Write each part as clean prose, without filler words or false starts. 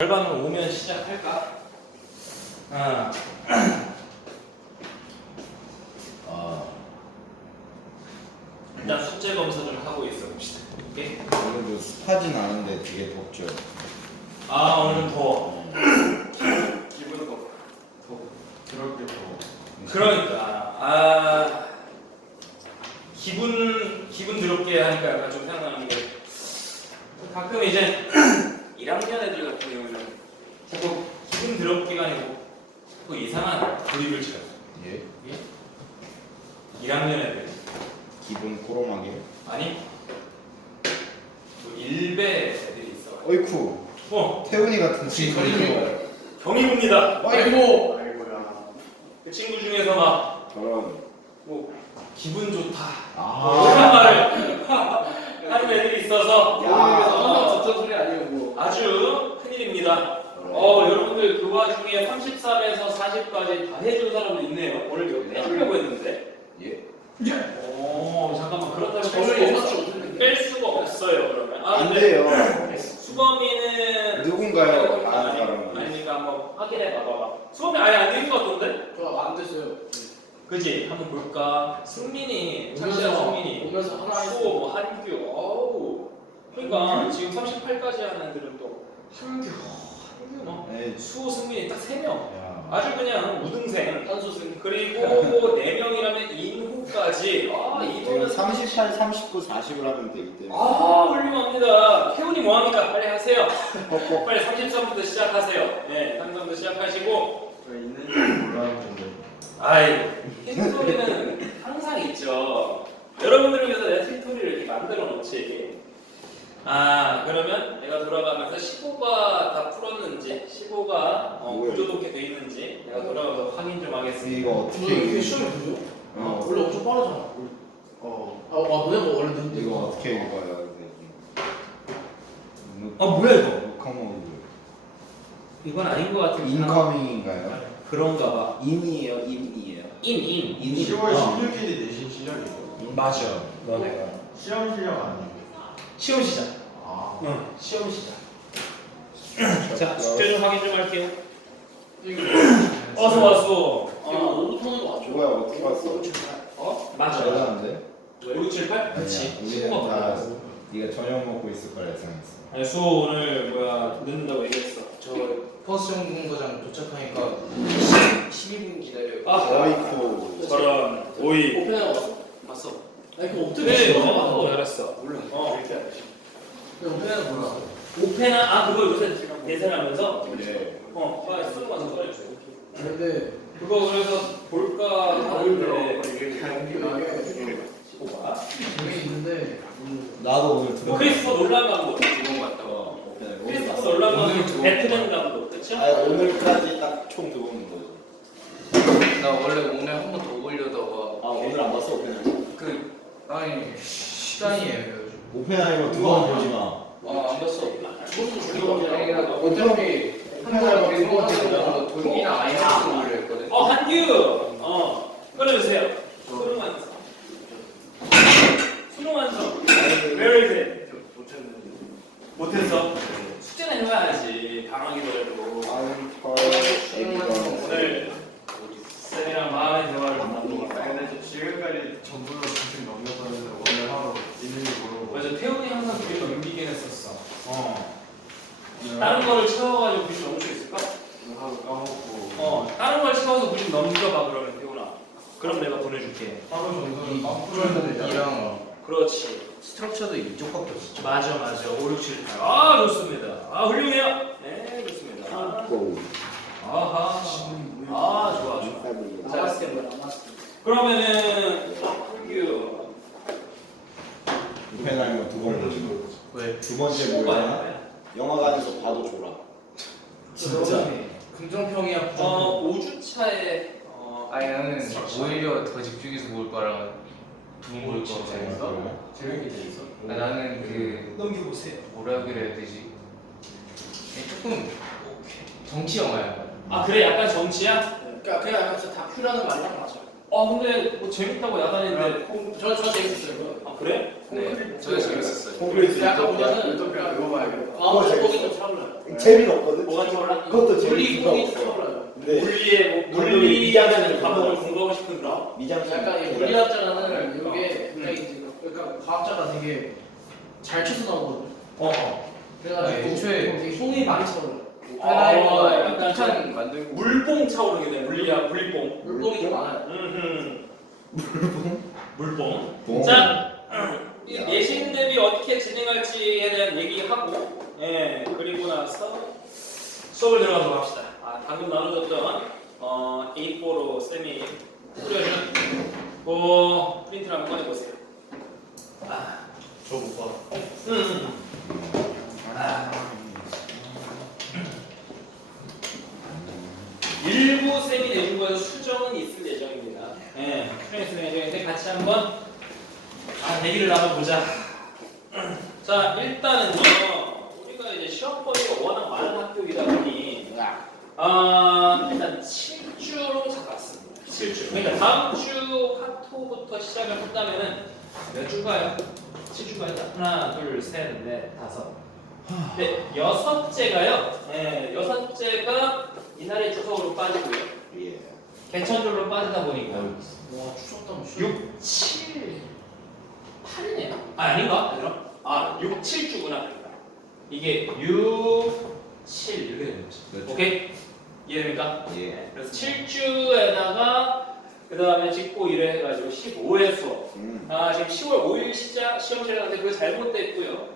절반으로 오면 시작할까? 일단 숙제 검사 좀 하고 있어 봅시다. 오케이? 오늘도 습하진 않은데 되게 덥죠. 오늘은 더워. 기분 더 그렇게 더 그러니까 기분 더럽게 하니까 약간 좀 생각나는 게 가끔 이제 1학년 애들 같은 경우는 자꾸 기분 더럽게가 아니고 자꾸 이상한 드립을 쳐요. 예? 1학년 애들. 기분 꼬롬하게. 아니 또 일배 애들이 있어. 어이쿠. 태훈이 같은 친구. 경희구입니다. 아이고. 아이고야. 그 친구 중에서 막 저런. 뭐 기분 좋다 아. 이런 말을 하는 애들이 있어서 야. 듣던 소리 아니에요 뭐. 아주 큰일입니다. 여러분들 그 와중에 33에서 40까지 다 해준 사람도 있네요. 오늘 이거 빼주려고 했는데. 예? 잠깐만 그렇다면 저를 예상치 못했는데. 뺄 수가 없어요. 그러면 안 근데 돼요. 수범이는 누군가요? 아는 사람은. 아니니까 한번 확인해 봐봐. 수범이 아예 안 되는 것 같던데? 저안 됐어요. 그지? 한번 볼까? 승민이, 창시야 승민이, 오면서 하나 수호, 뭐 한규, 어우. 그러니까 지금 38까지 하는 애들은 또 한규 뭐 네. 수호, 승민이 딱 3명. 야. 아주 그냥 우등생. 한수승. 그리고 4명이라면 인후까지. 이분은 38, 39, 40을 하면 되기 때문에. 훌륭합니다. 태훈이 뭐합니까? 빨리 하세요. 빨리 33부터 시작하세요. 네, 33부터 시작하시고. 저 있는지 몰랐는데. 아이고, 틴토리는 항상 있죠. 여러분들을 위해서 내가 틴토리를 이렇게 만들어 놓지. 그러면 내가 돌아가면서 15가 다 풀었는지, 15가 구조독해 돼 있는지 내가 돌아가서 확인 좀 하겠습니다. 이거 너 어떻게 이렇게 시험이 보죠? 원래 엄청 빠르잖아. 너네 뭐 원래 늦는데. 이거 어떻게 읽어요? 뭐야 이거? 녹화모드. 이건 아닌 것 같은 인커밍인가요? 그런가 봐. 인이에요, 인이에요. 인이. 10월 16일이 내신 시작이에요. 맞아. 너네가. 시험 시작 아니에요? 시험 시작. 응, 시험 시작. 자, 숙제 좀 확인 좀 할게요. 어서 왔어. 이거 5부 터는 거 맞죠? 뭐야, 어떻게 봤어? 맞아. 대단한데? 5, 6, 7, 8? 그렇지. 아니야, 우리는 15가 다 더 네가 저녁 먹고 있을 거라 예상했어. 아니 수호 오늘 늦는다고 얘기했어. 저 버스 정거장 도착하니까 12분 기다려요. 어이쿠. 저런 오이. 오펜에 왔어? 봤어. 아니 그럼 어떻게 그래, 시험을 잘했어. 몰라. 이렇게 알지. 오펜에 몰라. 오페나 그거 요새 대세하면서 네. 빨리 쓰는 거 써주세요. 근데 그거 그래서 볼까 하는데 경기나게 15가. 재미있는데 나도 오늘 들어. 크리스퍼 놀란 감독. 두번 갔다 와. 크리스퍼 놀란 오늘 감독. 두 배트맨 감독. 그쵸? 오늘까지 딱 총 두 번 거지. 나 원래 오늘 한 번 더 보려다가 오늘 안 봤어 오펜하이머? 아니 시간이 애매해가지고. 오펜하이머 두 번 보지 마. 안 봤어. 그것도 그러니까 어차피 한번 개봉하고 돈이나 아이맥스 보려 했거든. 한규. 끊어주세요. 수능 완성. 수능 완성. Where is it? 못했어. 숙제는 해봐야지. 방학이더라도. 오늘 쌤이랑 마음의 대화를 나누고. 근데 지금까지 전부로 계속 넘겼었는데 오늘 하루 있는지 모르고. 맞아, 태훈이 항상 그게 넘기긴 했었어. 다른 거를 채워가지고 글씨 넘을 수 있을까? 하루 까먹고. 다른 걸 채워서 글씨 넘겨봐 그러면 태훈아. 그럼 내가 보내줄게. 하루 정도는 빵 풀었는데 되잖아. 이랑 그렇지. 스트럭처도 이쪽밖에 없어. 맞아. 5, 6, 7, 8. 좋습니다. 훌륭해요. 네, 좋습니다. 아하. 좋아. 그러면은 한규. 오펜하이머 두 번 보지 마. 왜? 두 번째 뭐야? 영화관에서 봐도 졸아. 진짜. 긍정평이야 부정평. 5주차에 아니 나는 오히려 더 집중해서 볼 거라 두번 볼 거. 재밌게 돼 있어. 나는 그 넘겨보세요. 뭐라 그래야 되지? 조금 정치 영화야. 그래 약간 정치야? 그러니까 그냥 약간 진짜 다큐라는 말이랑 맞아. 근데 뭐 재밌다고 야단했는데. 저 재밌었어요. 아 그래? 네, 저도 재밌었어요. 콘크리트 약간 보면은 유토피아 이거 봐야겠다. 다음 주 거기 좀 차올라요. 재미가 없거든. 뭐가 차올라? 그것도 물리 재미가 거기 없어. 좀 차올라요. 근데 물리학에는 과목을 공부하고 싶은가? 미장센 약간 이 물리학자는 이게 그러니까 과학자가 되게 잘 쳐서 나오거든요. 그래가지고 되게 손이 많이 차올라요. 오펜하이머가 약간 약간 폭탄 만들고 물뽕 차오르게 돼. 물리학 물뽕. 물동이 좀 많아요. 물뽕. 뽕. 자, 이 내신 대비 어떻게 진행할지에 대한 얘기하고, 그리고 나서 수업을 들어가도록 합시다. 방금 나눠줬던 A4로 쌤이 뿌려준 그 프린트를 한번 꺼내보세요. 저 못 봐. 일부 쌤이 내준 거에서 수정은 있을 예정입니다. 수정이 있을 예정인데 같이 한번 얘기를 나눠보자. 자, 일단은요, 우리가 이제 시험거리가 워낙 많은 학교이다 보니, 일단 7주로 잡았습니다. 7주. 그러니까 다음 주 화토부터 시작을 한다면은 몇 주가요? 7주가 아니라 하나, 둘, 셋, 넷, 다섯. 네, 여섯째가요. 여섯째가 이날의 추석으로 빠지고요. 예. 개천절로 빠지다 보니까 와 추석 때문에 6, 7, 8이네요. 아닌가? 얘들아? 6, 7주구나. 이게 6, 7 이렇게 되는 거죠. 그렇죠. 오케이? 이해됩니까? 예. 그래서 7주에다가 그 다음에 직고 1회 해가지고 15회 수업. 지금 10월 5일 시작 시험실에 갔는데 그거 잘못됐고요.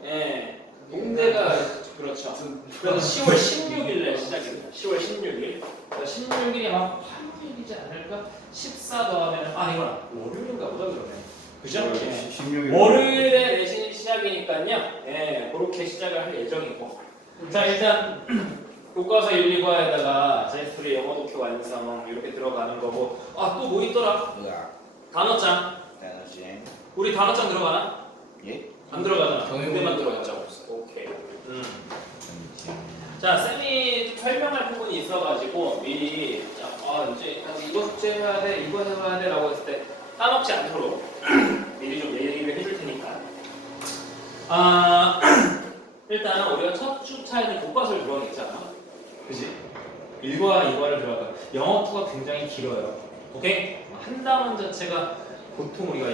동대가 그렇죠. 그래서 10월 16일에 시작입니다. 10월 16일. 16일이 아마 화요일이지 않을까? 14 더하면 이거나 월요일인가 보다 그러네. 그죠? 16일. 월요일에 내신 시작이니까요. 그렇게 시작을 할 예정이고. 자 일단 교과서 1, 2과에다가 제스프리 영어 독해 완성 이렇게 들어가는 거고. 또 뭐 있더라? 단어장. 대단하시. 우리 단어장 들어가나? 예? 안 들어가잖아. 경영은 근데만 들어가죠. 들어갔죠. 오케이. 자, 쌤이 설명할 부분이 있어가지고 미리 이제 이거 숙제해야 돼, 이거 해봐야 돼라고 했을 때 까먹지 않도록 미리 좀 얘기를 해줄 테니까. 일단 우리가 첫 주차에는 교과서를 들어가겠잖아. 그지? 1과 2과를 들어가. 영어 2가 굉장히 길어요. 오케이? 한 단원 자체가 보통 우리가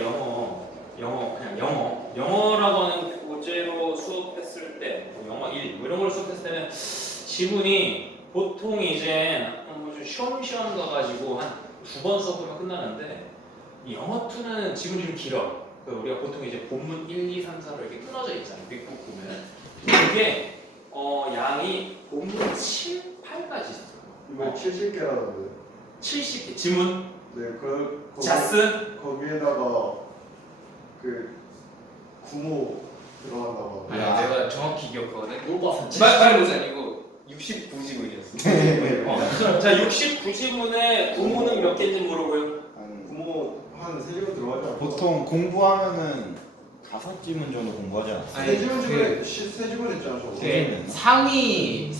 영어라고 하는 교재로 수업했을 때, 영어 1 이런 걸 수업했을 때는 지문이 보통 이제 좀 쉬엄쉬엄 가가지고 한 2번 수업하면 끝나는데 이 영어 2는 지문이 좀 길어. 우리가 보통 이제 본문 1, 2, 3, 4로 이렇게 끊어져 있잖아요. 빅북 보면 이게 양이 본문 7, 8까지 있어요. 이거 70개라는데. 70개 지문, 네, 자스. 거기에다가 그 구모 들어간다고. 아니 야. 내가 정확히 기억하거든. 뭘 봤어? 말이 아니고 69지문이었어. 자 69지문에 구문은 몇 개인지 물어보요. 구모 한 3개로 들어가지 않나? 보통 공부하면은 5지문 정도 공부하지 않았어요? 아니, 3지문 했잖아 저거. 네. 상위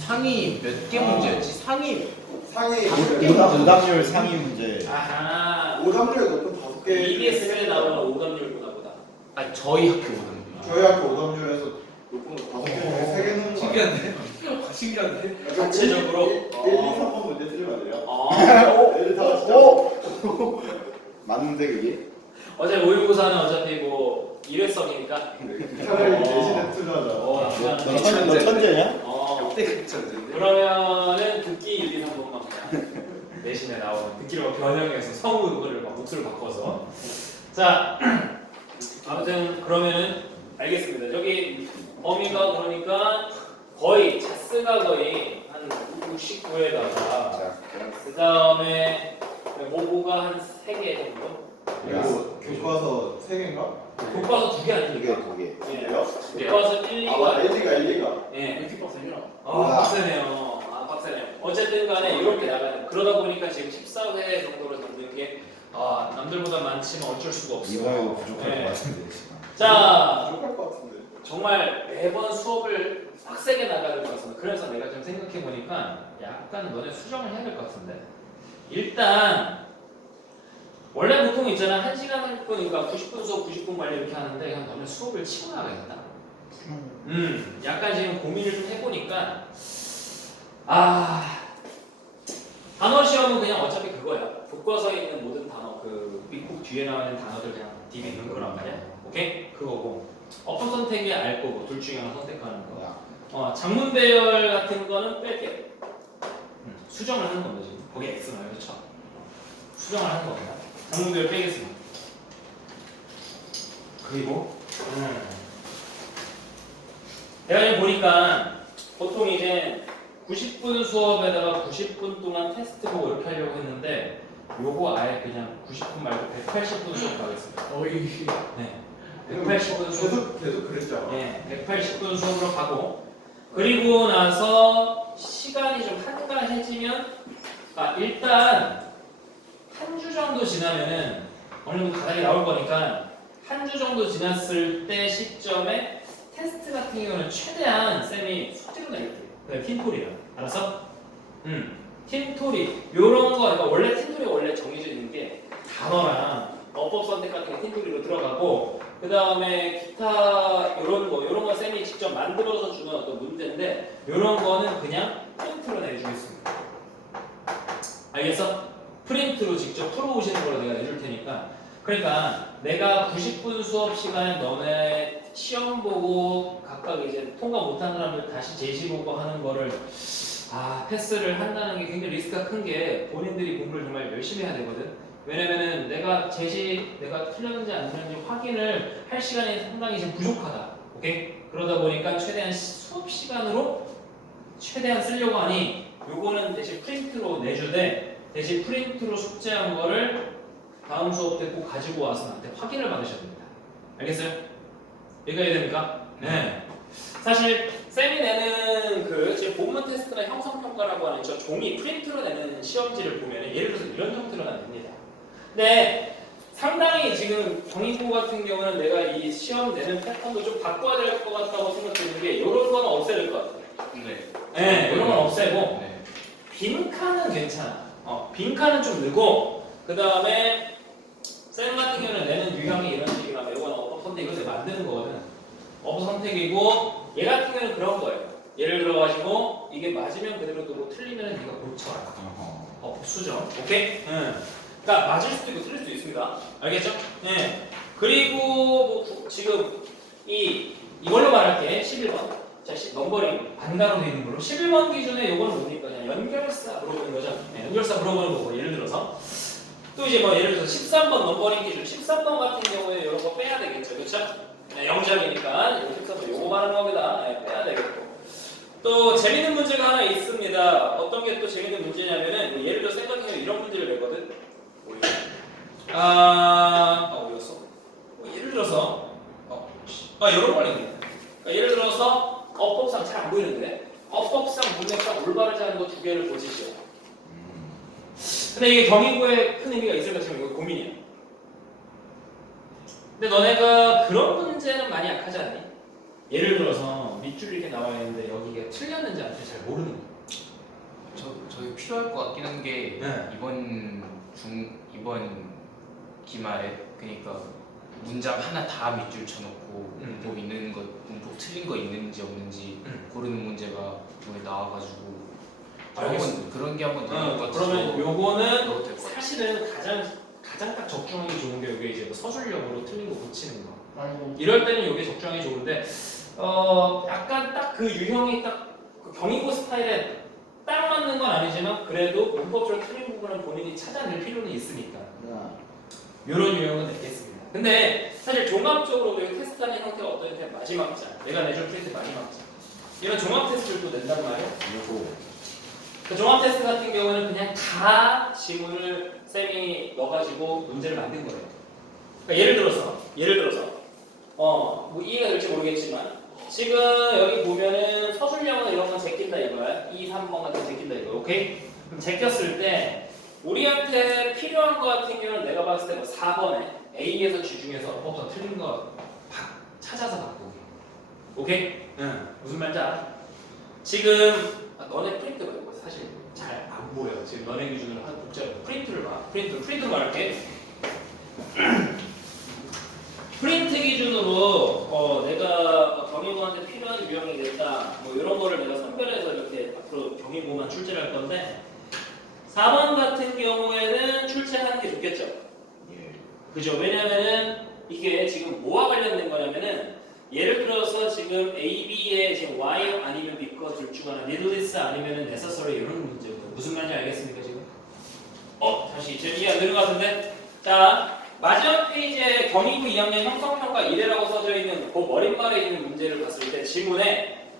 몇 개 문제였지? 상위 상위 오답률 상위 문제. 아하. 오답률이 높은 5개. EBS에 나오는 오답률보다 보다. 아니 저희 학교거든요. 저희 학교 오답률에서 높은 거 5개 중에 3개 넣은 거. 신기한데? 신기한데? 자체적으로 1, 2, 3번 문제 틀리면 안 돼요? 애들 다 같이 맞는데 그게? 어제 모의고사는 어차피 뭐 일회성이니까. 차라리 내신에 투자하자. 너 천재냐? 그때 천재인데. 그러면은 듣기 1, 2, 3번만 그냥 내신에 나오는 듣기를 막 변형해서 성우를 막 목소리를 바꿔서. 자, 아무튼 그러면은 알겠습니다. 저기 범위가 그러니까 거의 자스가 거의 한 69에다가 그 다음에 모고가 한 3개 정도. 그리고 교과서 3개인가? 교과서 2개 아닙니까? 2개. 교과서 1, 2가. 아, 1, 2가. 예. 이렇게 빡세냐? 빡세네요. 빡세네요. 어쨌든 간에 이렇게 나가는. 그러다 보니까 지금 14회 정도로 잡는 게 남들보다 많지만 어쩔 수가 없어요. 이번에도 부족할 네. 것 같은데. 자, 부족할 것 같은데. 정말 매번 수업을 빡세게 나가는 것 같습니다. 그래서 내가 좀 생각해 보니까 약간 너네 수정을 해야 될 것 같은데. 일단 원래 보통 있잖아 1시간 할 거니까 90분 수업 90분 관리 이렇게 하는데 그냥 너네 수업을 치고 나가겠다. 약간 지금 고민을 좀 해보니까 단어 시험은 그냥 어차피 그거야. 교과서에 있는 모든 단어 그 밑국 뒤에 나와 있는 단어들 그냥 디비는 거란 말이야. 오케이? 그거고 어법 선택이 알 거고 둘 중에 하나 선택하는 거. 장문 배열 같은 거는 뺄게. 수정을 하는 겁니다 지금. 거기 X 나요, 그렇죠? 수정을 하는 겁니다. 장문 배열 빼겠습니다. 그리고 내가 지금 보니까 보통 이제 90분 수업에다가 90분 동안 테스트 보고 이렇게 하려고 했는데 요거 아예 그냥 90분 말고 180분 수업 가겠습니다. 어이. 네. 180분 수업. 계속 그랬죠. 네, 180분 수업으로 가고 그리고 나서 시간이 좀 한가해지면 일단 한 주 정도 지나면은 어느 정도 가닥이 나올 거니까 한 주 정도 지났을 때 시점에 테스트 같은 경우는 최대한 쌤이 숙제로 내릴게요. 그래, 팀토리랑 알았어? 팀토리 요런 거 그러니까 원래 팀토리가 원래 정해져 있는 게 단어랑 어법 선택 같은 게 팀토리로 들어가고 그 다음에 기타 요런 거 쌤이 직접 만들어서 주는 어떤 문제인데 요런 거는 그냥 프린트로 내주겠습니다. 알겠어? 프린트로 직접 풀어오시는 걸로 내가 내줄 테니까 그러니까 내가 90분 수업 시간에 너네 시험 보고 각각 이제 통과 못한 사람들 다시 제시 보고 하는 거를 패스를 한다는 게 굉장히 리스크가 큰 게 본인들이 공부를 정말 열심히 해야 되거든. 왜냐면은 내가 틀렸는지 안 틀렸는지 확인을 할 시간이 상당히 지금 부족하다. 오케이? 그러다 보니까 최대한 수업 시간으로 최대한 쓰려고 하니 요거는 대신 프린트로 내주되 대신 프린트로 숙제한 거를 다음 수업 때 꼭 가지고 와서 나한테 확인을 받으셔야 됩니다. 알겠어요? 이해가 됩니까? 네. 사실 쌤이 내는 그 지금 본문 테스트나 형성평가라고 하는 저 종이 프린트로 내는 시험지를 보면 예를 들어서 이런 형태로 나옵니다. 근데 상당히 지금 경희고 같은 경우는 내가 이 시험 내는 패턴도 좀 바꿔야 될 것 같다고 생각되는 게 이런 거는 없애야 될 것 같아요. 네, 이런 건 없애고 네. 빈칸은 괜찮아. 빈칸은 좀 넣고 그 다음에 쌤 같은 경우는 내는 유형이 이런 식이라면 이거는 어법 선택 이것을 만드는 거거든. 어법 선택이고 얘 같은 경우는 그런 거예요. 예를 들어가지고 이게 맞으면 그대로 두고 틀리면 네가 고쳐라. 어법 수정. 오케이? 그러니까 맞을 수도 있고 틀릴 수도 있습니다. 알겠죠? 네. 그리고 뭐 지금 이걸로 말할게. 11번. 자, 넘버링 반가로 되어 있는 걸로 11번 기준에 요거는 뭡니까? 그냥 연결사 물어보는 거죠. 네, 연결사 물어보는 거고 예를 들어서 또 이제 뭐 예를 들어서 13번 넘버링 기준 13번 같은 경우에 이런 거 빼야 되겠죠. 그렇죠? 네, 영작이니까 13번 요거 말하는 겁니다. 네, 빼야 되겠고 또 재밌는 문제가 하나 있습니다. 어떤 게 또 재밌는 문제냐면은 뭐 예를 들어 쌤 같은 경우 이런 문제를 내거든. 어디였어? 예를 들어서 이런 걸 냅니다. 그러니까 예를 들어서 어법상 잘 안 보이는데 어법상 문맥상 올바르지 않은 거 두 개를 보시죠. 근데 이게 경희고에 큰 의미가 있을까 지금 이거 고민이야. 근데 너네가 그런 문제는 많이 약하지 않니? 예를 들어서 밑줄이 이렇게 나와 있는데 여기가 틀렸는지 안 틀렸는지 잘 모르는 거야. 저희 필요할 것 같긴 한 게 네. 이번 기말에 그러니까 문장 하나 다 밑줄 쳐놓고 문법 있는 거 문법 틀린 거 있는지 없는지 고르는 문제가 이번에 나와가지고 그런 게 한번 나올 것 같아서 그러면 요거는 넣어도 될것 같아요. 사실은 가장 딱 적중하기 좋은 게 이게 이제 뭐 서술형으로 틀린 거 고치는 거. 아이고. 이럴 때는 이게 적중하기 좋은데 약간 딱 그 유형이 딱 그 경희고 스타일에 딱 맞는 건 아니지만 그래도 문법적으로 틀린 부분은 본인이 찾아낼 필요는 있으니까 이런 유형은 냈겠습니다. 근데 사실 종합적으로 우리가 테스트하는 형태가 어떤 형태냐 마지막 장 내가 내준 프린트 마지막 장 이런 종합 테스트를 또 낸단 말이에요. 그 종합 테스트 같은 경우는 그냥 다 지문을 쌤이 넣어가지고 문제를 만든 거예요. 그러니까 예를 들어서 뭐 이해가 될지 모르겠지만 지금 여기 보면은 서술형은 이런 건 제낀다 이거야. 2, 3번 같은 거 제낀다 이거. 오케이? 그럼 제꼈을 때 우리한테 필요한 거 같은 경우는 내가 봤을 때 뭐 4번에 A에서 G 중에서 어법상 틀린 거 찾아서 바꾸기. 오케이? 응. 무슨 말인지 알아? 지금 너네 프린트가 이거 사실 잘 안 보여. 지금 너네 기준으로 한 복잡해. 프린트를 봐. 프린트 말할게. 경희고한테 필요한 유형이 됐다. 뭐 이런 거를 내가 선별해서 이렇게 앞으로 경희고만 출제를 할 건데 4번 같은 경우에는 출제하는 게 좋겠죠. 예. 그죠? 왜냐면은 이게 지금 뭐와 관련된 거냐면은 예를 들어서 지금 A, B에 지금 Y 아니면 B 거 둘 중 하나 needless 아니면은 necessary 이런 문제거든요. 무슨 말인지 알겠습니까 지금? 다시 지금 이해 안 되는 것 같은데? 자, 마지막 페이지에 경희고 2학년 형성평가 1회라고 써져 있는 그 머릿말에 있는 문제를 봤을 때 지문에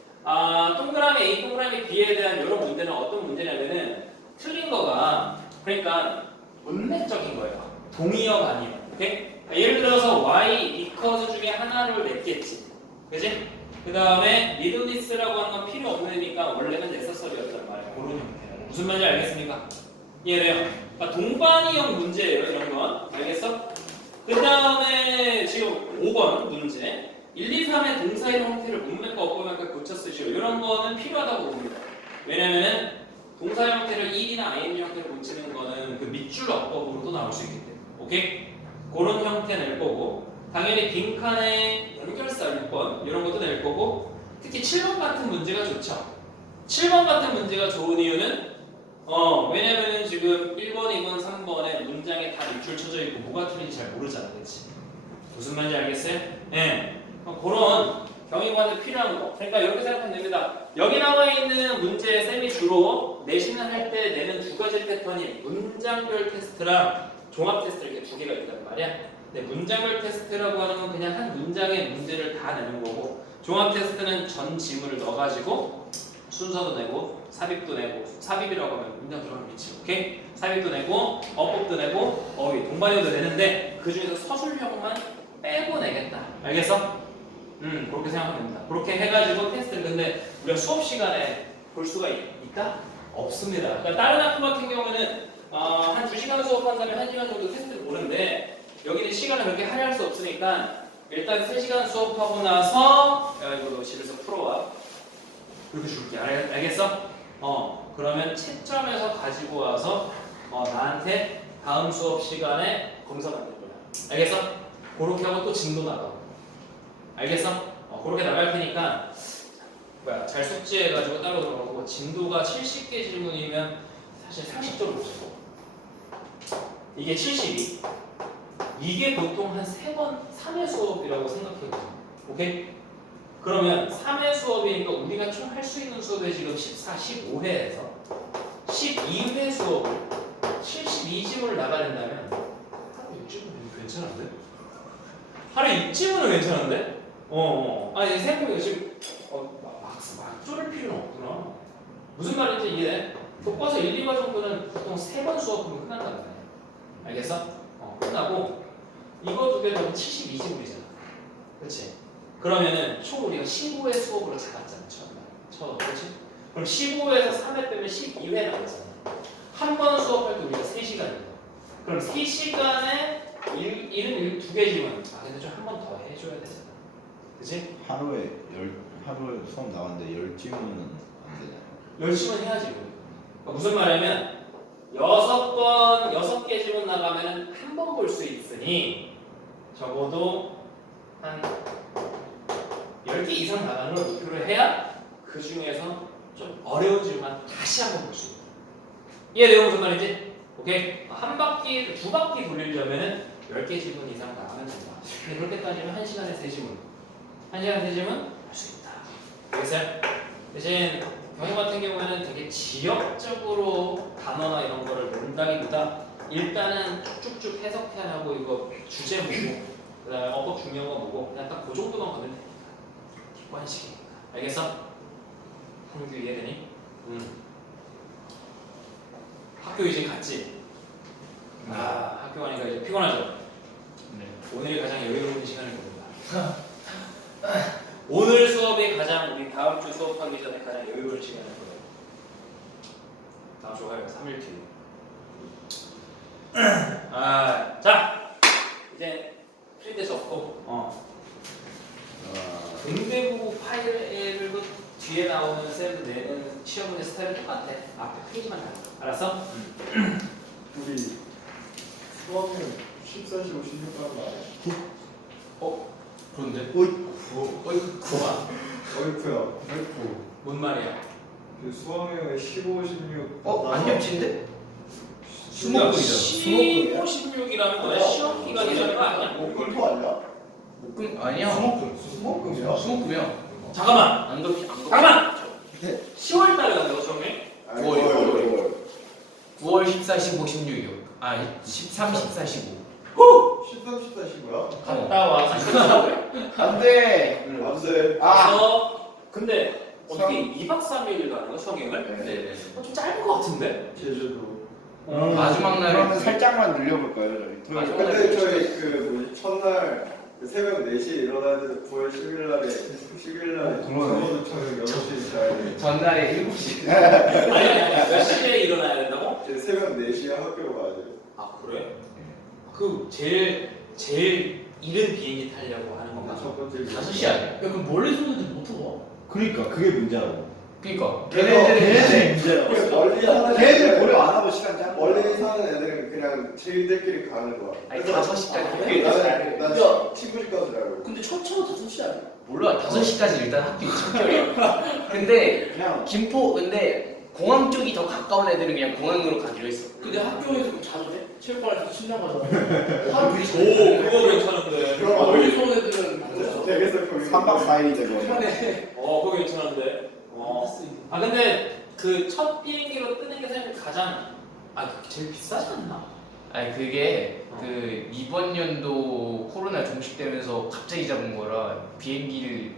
동그라미 A, 동그라미 B에 대한 이런 문제는 어떤 문제냐면은 틀린 거가 그러니까 문맥적인 거예요. 동의어가 아니에요. 오케이? 예를 들어서 Y, because 중에 하나를 냈겠지. 그지? 그 다음에 needless라고 하는 건 필요 없으니까 원래는 necessary였단 말이에요. 그런 형태. 무슨 말인지 알겠습니까? 이해돼요? 그러니까 동반이형 문제예요. 이런 건. 알겠어? 그 다음에 지금 5번 문제. 1, 2, 3의 동사의 형태를 문맥과 어법맥과 고쳐 쓰시오. 이런 거는 필요하다고 봅니다. 왜냐면은 동사 형태를 1이나 ing 형태로 고치는 거는 그 밑줄 어법으로도 나올 수 있기 때문에. 오케이? 그런 형태 낼 거고 당연히 빈칸에 연결사 6번 이런 것도 낼 거고 특히 7번 같은 문제가 좋죠. 7번 같은 문제가 좋은 이유는 왜냐면은 지금 1번, 2번, 3번에 문장에 다 밑줄 쳐져 있고 뭐가 틀린지 잘 모르잖아. 그치? 무슨 말인지 알겠어요? 예. 그런 경희고한테 필요한 거. 그러니까 이렇게 생각하면 됩니다. 여기 나와 있는 문제 쌤이 주로 내신을 할 때 내는 두 가지 패턴이 문장별 테스트랑 종합 테스트 이렇게 두 개가 있단 말이야. 근데 문장별 테스트라고 하는 건 그냥 한 문장의 문제를 다 내는 거고 종합 테스트는 전 지문을 넣어가지고 순서도 내고 삽입도 내고 삽입이라고 하면 문장 들어가는 위치 오케이? 삽입도 내고 어법도 내고 어휘 동반어도 내는데 그 중에서 서술형만 빼고 내겠다. 알겠어? 그렇게 생각하면 됩니다. 그렇게 해가지고 테스트를 근데 우리가 수업 시간에 볼 수가 있다? 없습니다. 그러니까 다른 학교 같은 경우는 한 2시간 수업한다면 1시간 정도 테스트를 보는데 여기는 시간을 그렇게 할애할 수 없으니까 일단 3시간 수업하고 나서 야 이거 너 집에서 풀어와 그렇게 줄게. 알겠어? 그러면 채점해서 가지고 와서 나한테 다음 수업 시간에 검사 만들 거야. 알겠어? 그렇게 하고 또 진도 나가. 알겠어? 그렇게 나갈 테니까 잘 숙지해가지고 따로 들어가고 진도가 70개 질문이면 사실 상식적으로 보시고 이게 72 이게 보통 한 3번 3회 수업이라고 생각해요. 오케이? 그러면 3회 수업이니까 우리가 총 할 수 있는 수업이 지금 14, 15회에서 12회 수업을 72지문을 나가낸다면 하루 6지문은 괜찮은데? 하루 6지문은 괜찮은데? 아니 생각해보니까 지금 막 쪼를 필요는 없구나. 무슨 말인지 이해돼? 교과서 1, 2과 정도는 보통 3번 수업하면 끝난다는 거야. 알겠어? 끝나고 이거 두 개 더하면 72지문이잖아. 그렇지? 그러면은 총 우리가 15회 수업으로 잡았잖아. 처음. 그렇지? 그럼 15회에서 3회 빼면 12회 남았잖아. 한 번 수업할 때 우리가 3시간이야. 그럼 3시간에 1은 2개지만 근데 좀 한 번 더 해줘야 되잖아. 그치? 하루에 수업 나왔는데 10질문은 안 되잖아요. 열심히 해야지. 그러니까 무슨 말이냐면 6번, 6개 지문 나가면 한 번 볼 수 있으니 적어도 한 10개 이상 나가는 걸 목표를 해야 그 중에서 좀 어려운 질문만 다시 한 번 볼 수 있다. 이해돼요? 무슨 말인지? 오케이? 한 바퀴, 2바퀴 돌리려면 10개 지문 이상 나가면 된다. 근데 그렇게 따지면 1시간에 3지문. 1시간에 3지문 할 수 있다. 알겠어요? 대신 경희 같은 경우에는 되게 지역적으로 단어나 이런 거를 논다기보다 일단은 쭉쭉쭉 해석해하고 이거 주제 보고 그 다음에 어법 중요한 거 보고 그냥 딱 그 정도만 가면 되니까 객관식이니까. 알겠어? 한규 이해되니? 학교 이제 갔지? 학교 가니까 이제 피곤하죠? 네. 오늘이 가장 여유로운 시간일 겁니다. 오늘 수업이 가장 우리 다음 주 수업하기 전에 가장 여유로운 시간일 거예요. 좋아요. 3일 뒤. 자 이제 프린트 접고 응대부 파일을 뒤에 나오는 셀도 내는 시험문의 스타일은 똑같아. 앞에 페이지만 달라. 알았어? 우리 수학은 14시고 16분 하는 거 아니야? 그런데? 구만. 어이쿠야. 뭔 말이야? 그 수학여행 15, 16. 안 겹친데? 수목금이잖아. 수목금이야. 16이라면 너네 시험 기간이라는 거 아니야? 목금토 아니야? 목금 아니야. 수목금이야? 수목금이야. 잠깐만. 안 겹치. 잠깐만. 10월 달에 간다고 수험에? 9월. 9월 14, 15, 16이요. 아 13, 14, 15. 13, 14, 15야? 갔다 와서 안돼. 안돼. 가서 근데 어떻게 2박 3일 가는 거 수학여행을? 네네. 좀 짧은 거 같은데? 제주도. 마지막 날에 그러면 살짝만 늘려볼까요 저희? 맞아. 근데 저희 그 뭐지 첫날 그 새벽 4시에 일어나야 돼서 9월 10일 날에 11일 날에 그러네. 저녁 6시에 자야 돼. 전날에 7시. 아니 몇 시에 일어나야 된다고? 이제 새벽 4시에 학교로 가야 돼요. 아 그래? 그 제일 이른 비행기 타려고 하는 건가? 첫 번째 5시 아니야? 야 그럼 멀리서 오는데 못 타고 그러니까 그게 문제라고. 그니까. 걔네들이 문제라고. 그 멀리 사는 걔네들 고려 안 하고 시간 짧은 멀리 사는 애들은 그냥 자기들끼리 가는 거야. 아니 그래서 5시까지 아, 학교에 그래? 있어. 난 친구 집 가서 자고. 근데 첫차가 5시 아니야? 몰라 5시까지 일단 학교에 집결이야. 근데 그냥 김포 근데 공항 쪽이 더 가까운 애들은 그냥 공항으로 가기로 했어. 근데 학교에서 그럼 자도 돼? 체육관에서 침낭 가잖아. 하루 오 종일 그거 괜찮은데. 그럼 멀리서 온 애들은 댁에서 거기 3박 4일이 되고. 편해. 그거 괜찮은데. 아 근데 그 첫 비행기로 뜨는 게 사실 가장 제일 비싸지 않나? 아니 그게 그 이번 연도 코로나 종식되면서 갑자기 잡은 거라 비행기를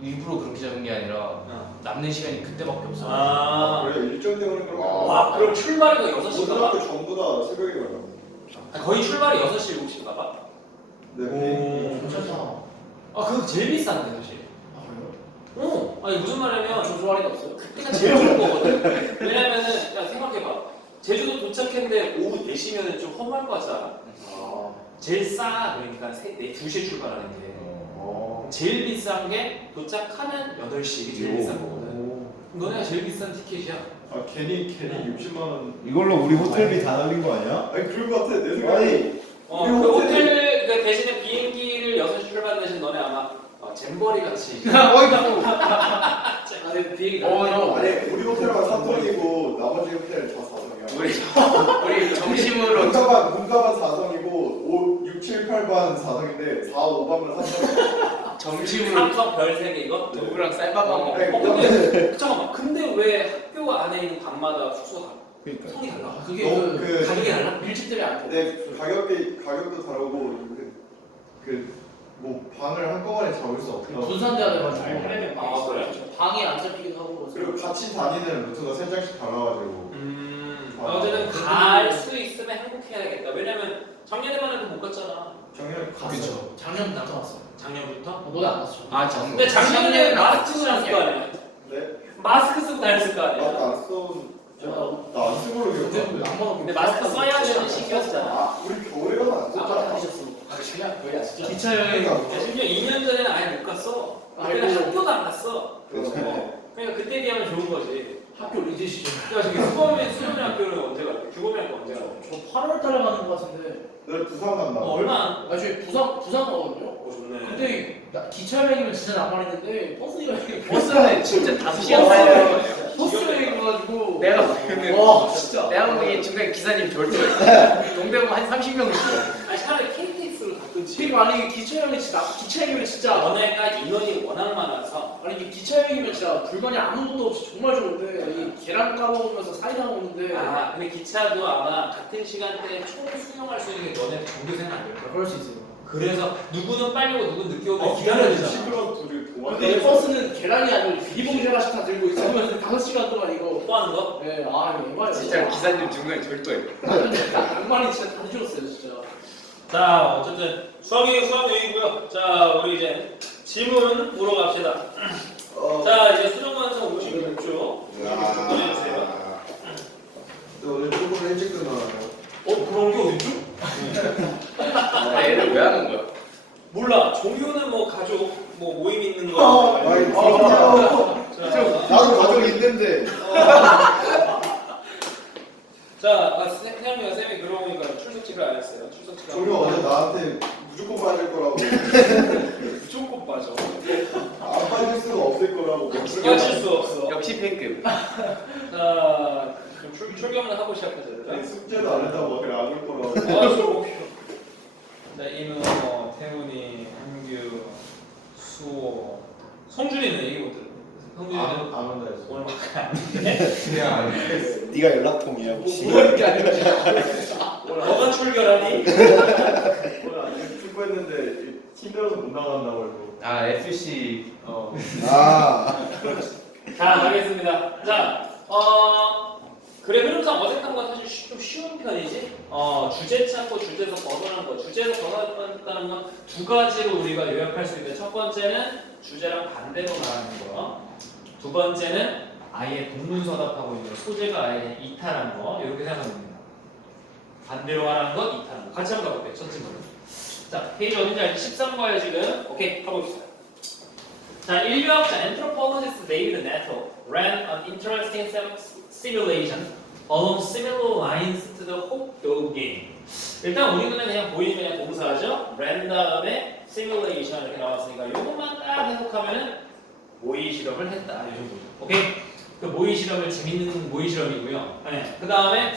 일부러 그렇게 잡은 게 아니라 남는 시간이 그때밖에 없어. 아. 그래 일정 때문에 그런 거. 와 그럼 출발이 거의 6시인가 고등학교 봐? 전부 다 새벽에 가요. 거의 출발이 6시 7시인가 봐? 네. 괜찮다. 그거 제일 비싼데 사실. 아 그래요? 아니 무슨 말이냐면 조조할이가 없어요? 그때가 제일 좋은 거거든. 왜냐면은 야 생각해봐. 제주도 도착했는데 오후 4시면은 좀 허무할 것 같지 않아? 제일 싸 그러니까 2시에 출발하는 게 제일 비싼 게 도착하면 8시 이게 제일 비싼 거거든. 너네가 제일 비싼 티켓이야. 아 괜히 60만 원. 이걸로 우리 호텔비 다 날린 거 아니야? 아니 그럴 것 같아 내 생각에. 아니 그 호텔 그 대신에 비행기를 6시 출발 대신 너네 아마 잼버리 같이 아니 비행기 형. 아니 우리 호텔은 3성이고 나머지 호텔은 다 4성이야. 우리 점심으로 문가반 4성이고 6, 7, 8반 4성인데 4, 5반은 3성. 점심으로 삼성 별 3개 이거? 누구랑 쌀밥만 먹고. 근데 잠깐만 근데 왜 학교 안에 있는 방마다 숙소가 그러니까. 성이 달라? 그게 그 가격이 달라? 밀집 때문에 안 돼. 네, 가격도 다르고 뭐 방을 한꺼번에 잡을 수 없다. 분산돼야 돼가지고 아, 그래? 방이 안 잡히기도 하고 그리고 같이 다니는 루트가 살짝씩 달라가지고. 어쨌든 갈 수 있으면 행복해야겠다. 왜냐면 작년에만 해도 못 갔잖아. 작년에 그쵸. 작년 나갔어 작년부터? 너네 안 갔어. 아 근데 작년에 마스크 쓰고 다녔을 거 아니야? 네? 마스크 쓰고 다녔을 거 아니야? 나안 써. 나안 쓰고 근데 그러겠다. 안 먹어. 근데 마스크 써야 되는 시기였잖아. 아, 우리 겨울에 가서 안 아까 썼잖아. 다니셨어. 그냥 거의 안 쓰잖아. 기차 여행 그러니까. 심지어 2년 전에는 아예 못 갔어. 그때는 아이고. 학교도 안 갔어. 그래서 그러니까 그때 비하면 좋은 거지. 학교 리즈 시절. 야 저기 수범이 학교는 언제 갔대? 규범이 학교 언제 갔대? 저 8월 달에 가는 거 같은데. 너 부산 간다. 얼마 안? 저희 부산 가거든요. 좋네. 근데 기차 여행이면 진짜 낭만했는데 버스 여행 버스는 진짜 5시간 타야 되는 거 아니야? 버스 여행 가가지고 내가 보기에는 와 진짜. 내가 보기엔 중간에 기사님 절대 동대문 한 30명 있어. 아니 차라리 KTX를 갔든지. 지금 아니 기차 여행이 진짜 너네가 인원이 워낙 많아서 아니 이게 기차 여행이면 진짜 불만이 아무것도 없이 정말 좋은데 이 계란 까먹으면서 사이다 먹는데 근데 기차도 아마 같은 시간대에 총 수용할 수 있는 게 너네 정도생은 안 될 거야. 그럴 수 있어요. 그래서 누구는 빨리 오고 누구는 늦게 오고 기다려야 되잖아. 시끄러운 둘이 근데 이 버스는 계란이 아니고 비봉지 하나씩 다 들고 있으면 5시간 동안 이거 뭐 하는 거? 네, 아 이거 이거야 진짜 기사님 중간에 절도해. 낭만이 진짜 다 줄었어요 진짜. 자 어쨌든 수학 얘기고요. 자 우리 이제 지문 보러 갑시다. 자 이제 수능 완성 56조. 56조 꺼내주세요. 너 오늘 조금 일찍 끝나나요? 그런 게 어딨죠? 얘를 왜 하는 거야? 몰라. 종교는 뭐 가족 뭐 모임 있는 거. 아니 자, 나도 가족 있는데. 자, 태양이가 쌤이 그러고 보니까 출석지를 안 했어요. 출석지가. 종료 어제 나한테 무조건 빠질 거라고 맞아. 안 빠질 수가 없을 거라고. 빠질 수 없어. 역시 팬급. 자, 그럼 출경을 하고 시작하자. 아니, 숙제도 안 했다고 그래 안올 거라고. 네, 이문호, 태훈이, 한규, 수호, 성준이는 얘기 못 들어. 성준이는 안 온다 했어. 오늘 밖에 그냥 네가 연락통이야 혹시? 모르는 게 아니라 너가 출결하니? 오늘 아직 축구했는데 힘들어서 못 나간다고 해서. 아 FC 아 자, 가겠습니다. 자, 그래 흐름상 어색한 건 사실 좀 쉬운 편이지. 주제 찾고 주제에서 벗어난 거. 주제에서 벗어났다는 건 두 가지로 우리가 요약할 수 있는데 첫 번째는 주제랑 반대로 말하는 거. 두 번째는 아예 동문서답하고 있는 소재가 아예 이탈한 거. 이렇게 생각하면 됩니다. 반대로 말하는 것, 이탈한 거. 같이 한번 가볼게요. 첫 질문. 자, 페이지 어딘지 알지? 13과에 지금. 오케이, 가봅시다. 자, 인류학자 anthropologist David Nettle ran an interesting simulation along similar lines to the hot dog game. 일단 우리 눈에 그냥 보이는 그냥 동사죠. ran 다음에 simulation 이렇게 나왔으니까 이것만 딱 해석하면은 모의 실험을 했다. 이 정도. 오케이? 그 모의 실험을 재밌는 모의 실험이고요. 네. 그 다음에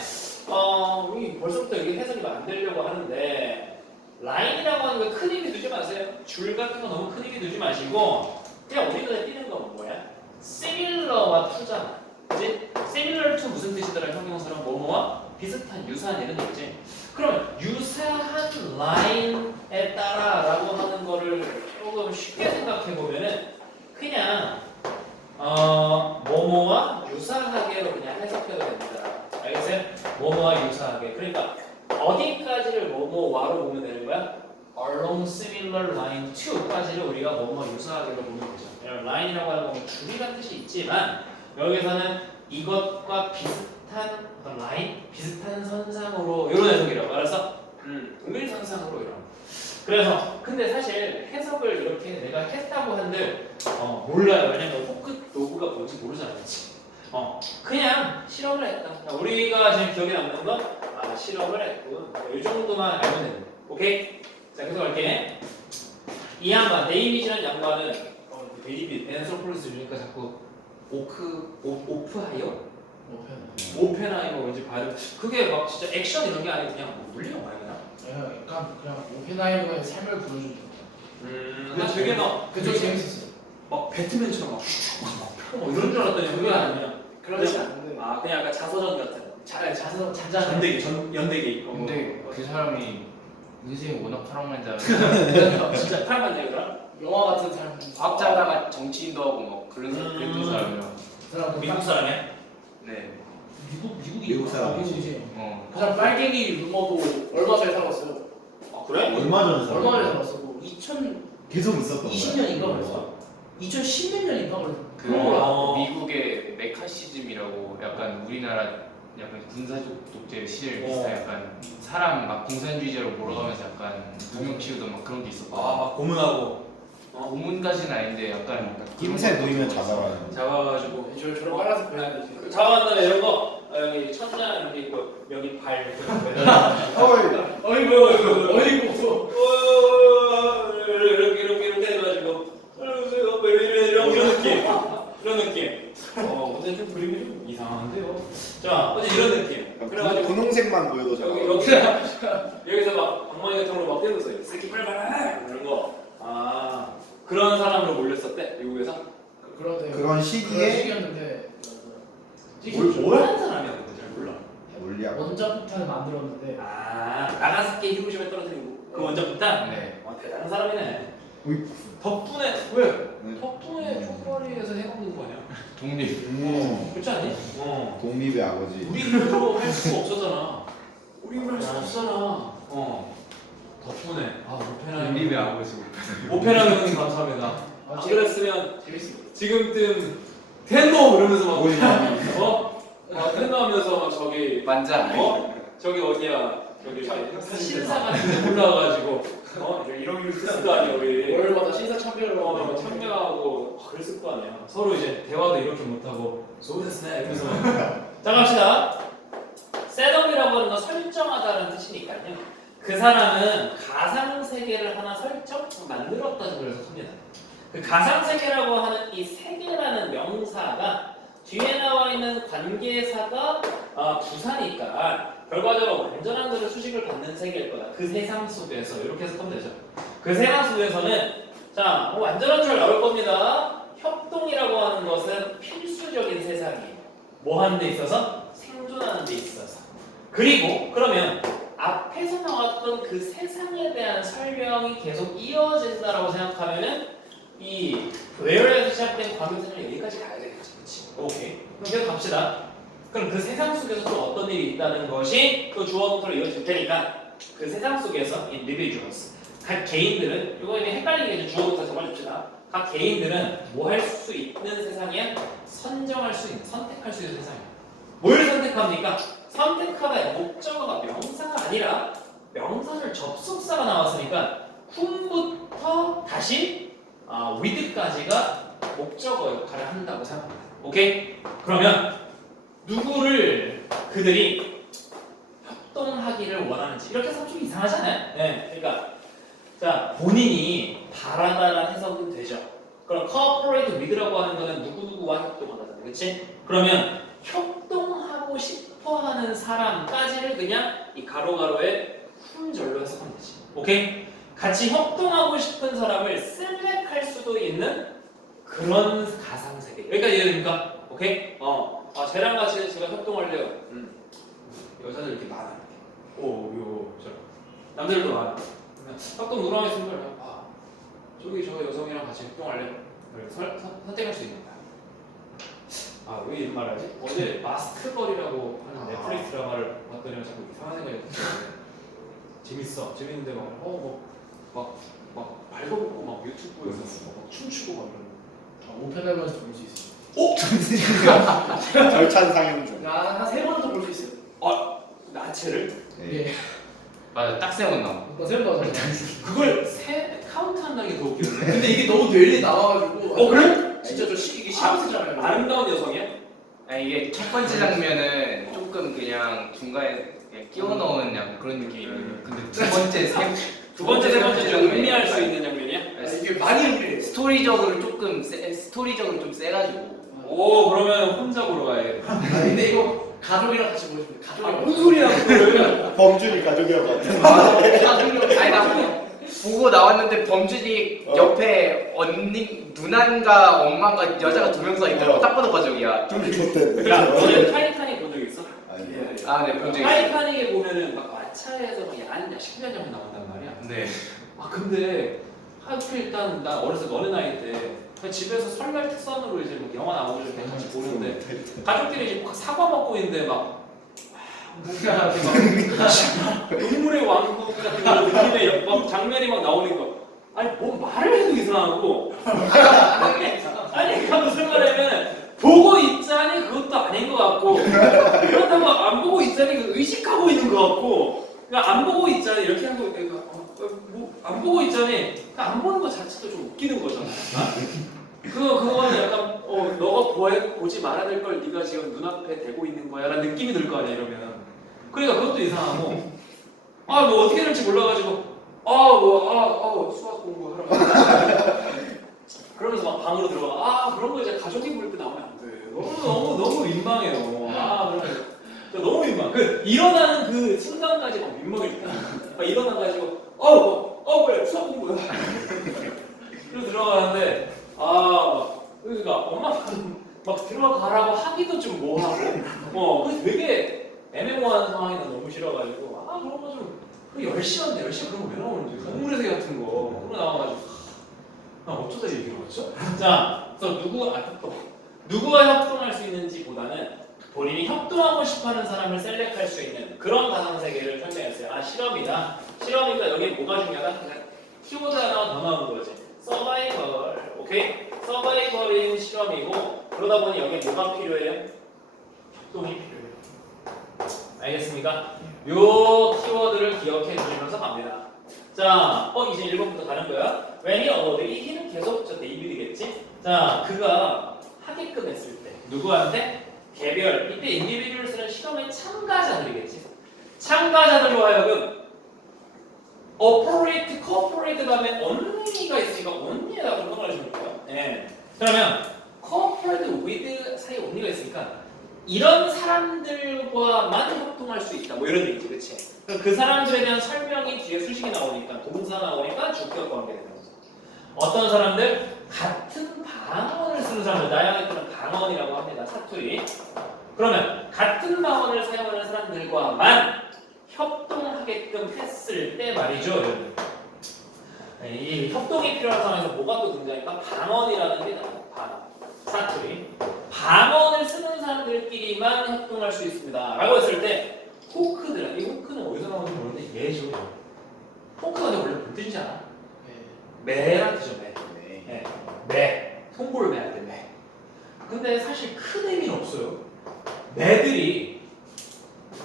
우리 벌써부터 이게 해석이 안 되려고 하는데 라인이라고 하는 거 큰 힘이 두지 마세요. 줄 같은 거 너무 큰 힘이 두지 마시고 그냥 우리 눈에 띄는 건 뭐야? similar와 to잖아. 그지? similar to 무슨 뜻이더라? 형용사랑 뭐뭐와 비슷한, 유사한 이런 얘기지. 그럼 유사한 라인에 따라라고 하는 거를 조금 쉽게 생각해 보면은 그냥 뭐뭐와 유사하게로 그냥 해석해도 됩니다. 알겠어요? 뭐뭐와 유사하게. 그러니까 어디까지를 뭐뭐와로 보면 되는 거야? along similar line to까지를 우리가 뭐뭐 유사하게로 보면 되죠. 라인이라고 하는 건 줄이라는 뜻이 있지만 여기서는 이것과 비슷한 어떤 라인, 비슷한 선상으로 이런 해석이라고. 알았어? 동일선상으로 이런. 그래서 근데 사실 해석을 이렇게 내가 했다고 한들 몰라요. 왜냐면 호크 도구가 뭔지 모르잖아, 그렇지? 그냥 실험을 했다. 우리가 지금 기억에 남는 건 실험을 했고 이 정도만 알면 됩니다. 오케이? 자, 계속 갈게. 이 양반, 데이빗이라는 양반은 데이빗, 앤서폴리스니까 자꾸 오프하이어? 오펜하이머 왠지 발음 그게 막 진짜 액션 이런 게 아니고 그냥 뭐 물리는 말이야. 약간 그냥 오펜하이머의 삶을 보여주는 난 되게 막 그쪽 재밌었어요. 막 배트맨처럼 막 이런 줄 알았더니 그게 아니야. 그렇지 않은데 그냥 약간 자서전 같은. 자서 잔잔한 연대기, 연대기. 근데 그 사람이 인생이 워낙 파랑만장. 진짜 파란만장이더라. 영화 같은 삶. 과학자다가 정치인도 하고 뭐 그런 그랬던 사람이라. 그 사람 미국 사람이야? 네. 미국 사람. 미국이지. 어. 그 사람 빨갱이 루머도 얼마 전에 살았어요. 그래? 얼마 전에 살았어? 얼마 전에 살았어. 2020년인가 계속 있었던 거야. 그랬어. 2010몇 년인가 그랬어. 그 미국의 메카시즘이라고 약간 우리나라 약간 군사적 독재 시절 비슷한 약간 사람 막 공산주의자로 몰아가면서 약간 누명 키우던 막 그런 게 있었고. 막 고문하고 고문까지는 아닌데 약간 낌새 보이면 잡아가는. 잡아가지고 저런 빨아서 보여야 되지. 잡아간다음에 이런 거 여기 천장 이렇게 있고 여기 발 이렇게 어이구 어이구. 이렇게 해가지고 이런 느낌. 근데 좀 그림이 좀 이상한데요. 자, 어제 이런 느낌. 그래가지고 분홍색만 보여도 여기 잡아. 여기서 막 방망이 같은 걸로 막 때렸어요. 새끼 빨리 이런 거. 그런 사람으로 몰렸었대 미국에서. 그런데 그런 시기에 시기였는데 뭘? 하는 사람이었는데 잘 몰라. 물리학. 원자폭탄을 만들었는데 나가스키 히로시마에 떨어뜨리고 그 원자폭탄. 네. 대단한 사람이네. 어이. 덕분에 왜? 네. 덕분에 총괄위에서 해먹는 거 아니야? 독립. 그렇지 않니? 독립의 아버지. 우리 힘으로 할 수가 없었잖아. 우리 힘으로 할 수 없잖아. 덕분에 독립의 아버지. 오페라 형님 감사합니다. 안 그랬으면 재밌어. 지금쯤 텐노 이러면서 막 오이. 텐노 하면서 막 저기 만장. 저기 어디야 저기 신사 같은 데 올라와가지고 이런 일 쓸 거 아니야 우리. 월마다 신사 참배를 하고 참여하고 그랬을 거 아니야. 서로 이제 대화도 이렇게 못하고 소됐네 이러면서 자 갑시다. 셋업이라고 하는 건 설정하다라는 뜻이니까요. 그 사람은 가상 세계를 하나 만들었다고 해석합니다. 그 가상세계라고 하는 이 세계라는 명사가 뒤에 나와 있는 관계사가 부사니까 결과적으로 완전한 그런 수식을 받는 세계일 거다. 그 세상 속에서 이렇게 해석하면 되죠. 그 세상 속에서는 자, 뭐 완전한 줄 나올 겁니다. 협동이라고 하는 것은 필수적인 세상이에요. 뭐 하는 데 있어서? 생존하는 데 있어서. 그리고 그러면 앞에서 나왔던 그 세상에 대한 설명이 계속 이어진다라고 생각하면은 이 where에서 시작된 관계사는 여기까지 가야 되겠지. 그렇지? 오케이. 그럼 계속 갑시다. 그럼 그 세상 속에서 또 어떤 일이 있다는 것이 또 주어부터로 이어질 테니까 그 세상 속에서 individuals 각 개인들은 이거 이제 헷갈리게 주어부터 적어줍시다. 각 개인들은 뭐 할 수 있는 세상이야? 선정할 수 있는, 선택할 수 있는 세상이야. 뭘 선택합니까? 선택하다 목적어가 명사가 아니라 명사절 접속사가 나왔으니까 whom부터 다시 with까지가 목적어 역할을 한다고 생각합니다. 오케이? 그러면 누구를 그들이 협동하기를 원하는지 이렇게 해서 좀 이상하잖아요. 네, 그러니까 자 본인이 바라다라는 해석은 되죠. 그럼 cooperate with라고 하는 거는 누구누구와 협동하다잖아요. 그렇지? 그러면 협동하고 싶어하는 사람까지를 그냥 이 가로가로에 훈절로 해석하면 되지. 오케이? 같이 협동하고 싶은 사람을 셀렉할 수도 있는 그런 가상세계. 여기까지 이해됩니까? 오케이? 쟤랑 같이 제가 협동할래요. 여자들 이렇게 많아. 남들도 많아. 협동 누구랑 했으니까 저기 저 여성이랑 같이 협동할래. 선택할 수 있는 거야. 왜 이런 말을 하지? 어제 마스크걸이라고 하는 넷플릭스 드라마를 봤더니 자꾸 이상한 생각이 들었어요. 재밌는데 막 발버둥고 막 유튜브에서 막 춤추고 막 이런. 오펜하이머에서 볼 수 있어요. 절찬 상영 중. 한 3번 정도 볼 수 있어요. 나체를? 예. 맞아, 딱 세번 나와. 세번 나와요. 그걸 카운트 한다는 게 더 웃기는데. 근데 이게 너무 뇌리 나와가지고. 그래? 진짜 이게 시험이잖아요. 아름다운 여성이야? 이게 첫 번째 장면은 조금 그냥 중간에 그냥 끼워 넣은 약간 그런 느낌이 있는데 근데 두 번째, 세 번째 좀 의미할 수 있는 장면이야? 이게 많이 의미해요. 스토리적으로 좀 세가지고. 오, 그러면 혼자 보러 가야겠다. 근데 이거 가족이랑 같이 보고 싶은데 가족이랑 무슨 소리야, 그거를. 범준이 가족이라고 하죠. 가족이랑 아니 나 보고 나왔는데 범준이 옆에 언니 누나인가 엄마인가 여자가 2명 서 있더라고. 딱 봐도 가족이야. 좀 좋대. 야, 너는 타이타닉 본 적 있어? 아니요. 네, 본 적 있어요. 타이타닉에 보면은 막 마차에서 막 야한 야식자 장면 나온단 말이야. 네. 근데 하필 일단 나 어렸을 때 너네 나이 때 그냥 집에서 설날 특선으로 이제 막 영화 나오고 이렇게 같이 보는데 가족들이 이제 막 사과 먹고 있는데 막 뭔가 이렇게 막 눈물의 왕국 같은 그런 느낌의 막 장면이 막 나오니까 아니 뭐 말을 해도 이상하고 아니 그러니까 무슨 말이냐면 보고 있자니 그것도 아닌 것 같고 그렇다고 안 보고 있자니 의식하고 있는 것 같고 그러니까 안 보고 있자니 이렇게 하고 안 보고 있자니 안 보는 것 자체도 좀 웃기는 거잖아. 그거는 약간 너가 보지 말아야 될 걸 네가 지금 눈앞에 대고 있는 거야라는 느낌이 들 거 아니야 이러면. 그러니까 그것도 이상하고 뭐 어떻게 될지 몰라가지고 수학 공부하러 그러면서 막 방으로 들어가 그런 거 이제 가족이 볼 때 나오면 안 돼. 너무 민망해요. 그러면 너무 민망. 일어나는 그 순간까지 막 민망해. 일어나가지고 그래 수학 공부야. 그래서 들어가는데 그러니까 엄마가 막 들어가라고 하기도 좀 뭐하고 그래서 되게 애매모호한 상황이나 너무 싫어가지고 그런 거 좀 10시간인데 10시간 그런 거 왜 나오는지 동물의 세계 같은 거 그런 거 나와가지고 어쩌다 얘기를 왔죠? 자, 그래서 누구가 협동할 수 있는지 보다는 본인이 협동하고 싶어하는 사람을 셀렉할 수 있는 그런 가상세계를 설명했어요. 실험이다. 실험이니까 여기 뭐가 중요하다? 그냥 키워드 하나 더 나오는 거지. 서바이벌. 오케이? 서바이벌인 실험이고 그러다 보니 여기 뭐가 필요해요? 협동이 필요해요. 알겠습니까? 요 키워드를 기억해 주시면서 갑니다. 자, 이제 1번부터 가는 거야. When he ordered, he는 계속 데이비드겠지? 자, 그가 하게끔 했을 때 누구한테? 개별, 이때 individuals는 실험의 참가자들이겠지? 참가자들로 하여금 operate, cooperate 다음에 only only가 있으니까 only에다 공통을 해주는 거예요. 예. 그러면 coupled with 사이에 only가 있으니까 이런 사람들과만 협동할 수 있다. 뭐 이런 얘기지, 그렇지? 그럼 그 사람들에 대한 설명이 뒤에 수식이 나오니까 동사 나오니까 주격 관계가 되는 거죠. 어떤 사람들 같은 방언을 쓰는 사람들, 나양했던 방언이라고 합니다. 사투리. 그러면 같은 방언을 사용하는 사람들과만 협동하게끔 했을 때 말이죠. 여러분. 이 협동이 필요한 상황에서 뭐가 또 등장할까? 방언이라는 게 나와요. 방언. 사투리. 방언을 쓰는 사람들끼리만 협동할 수 있습니다. 라고 했을 때 호크들, 이 호크는 어디서 나오는지 모르는데 얘죠. 호크가 원래 뭔 뜻이지 않아? 매란 뜻이죠. 매. 네. 매. 송골 매할 때 매. 근데 사실 큰 의미는 없어요. 매들이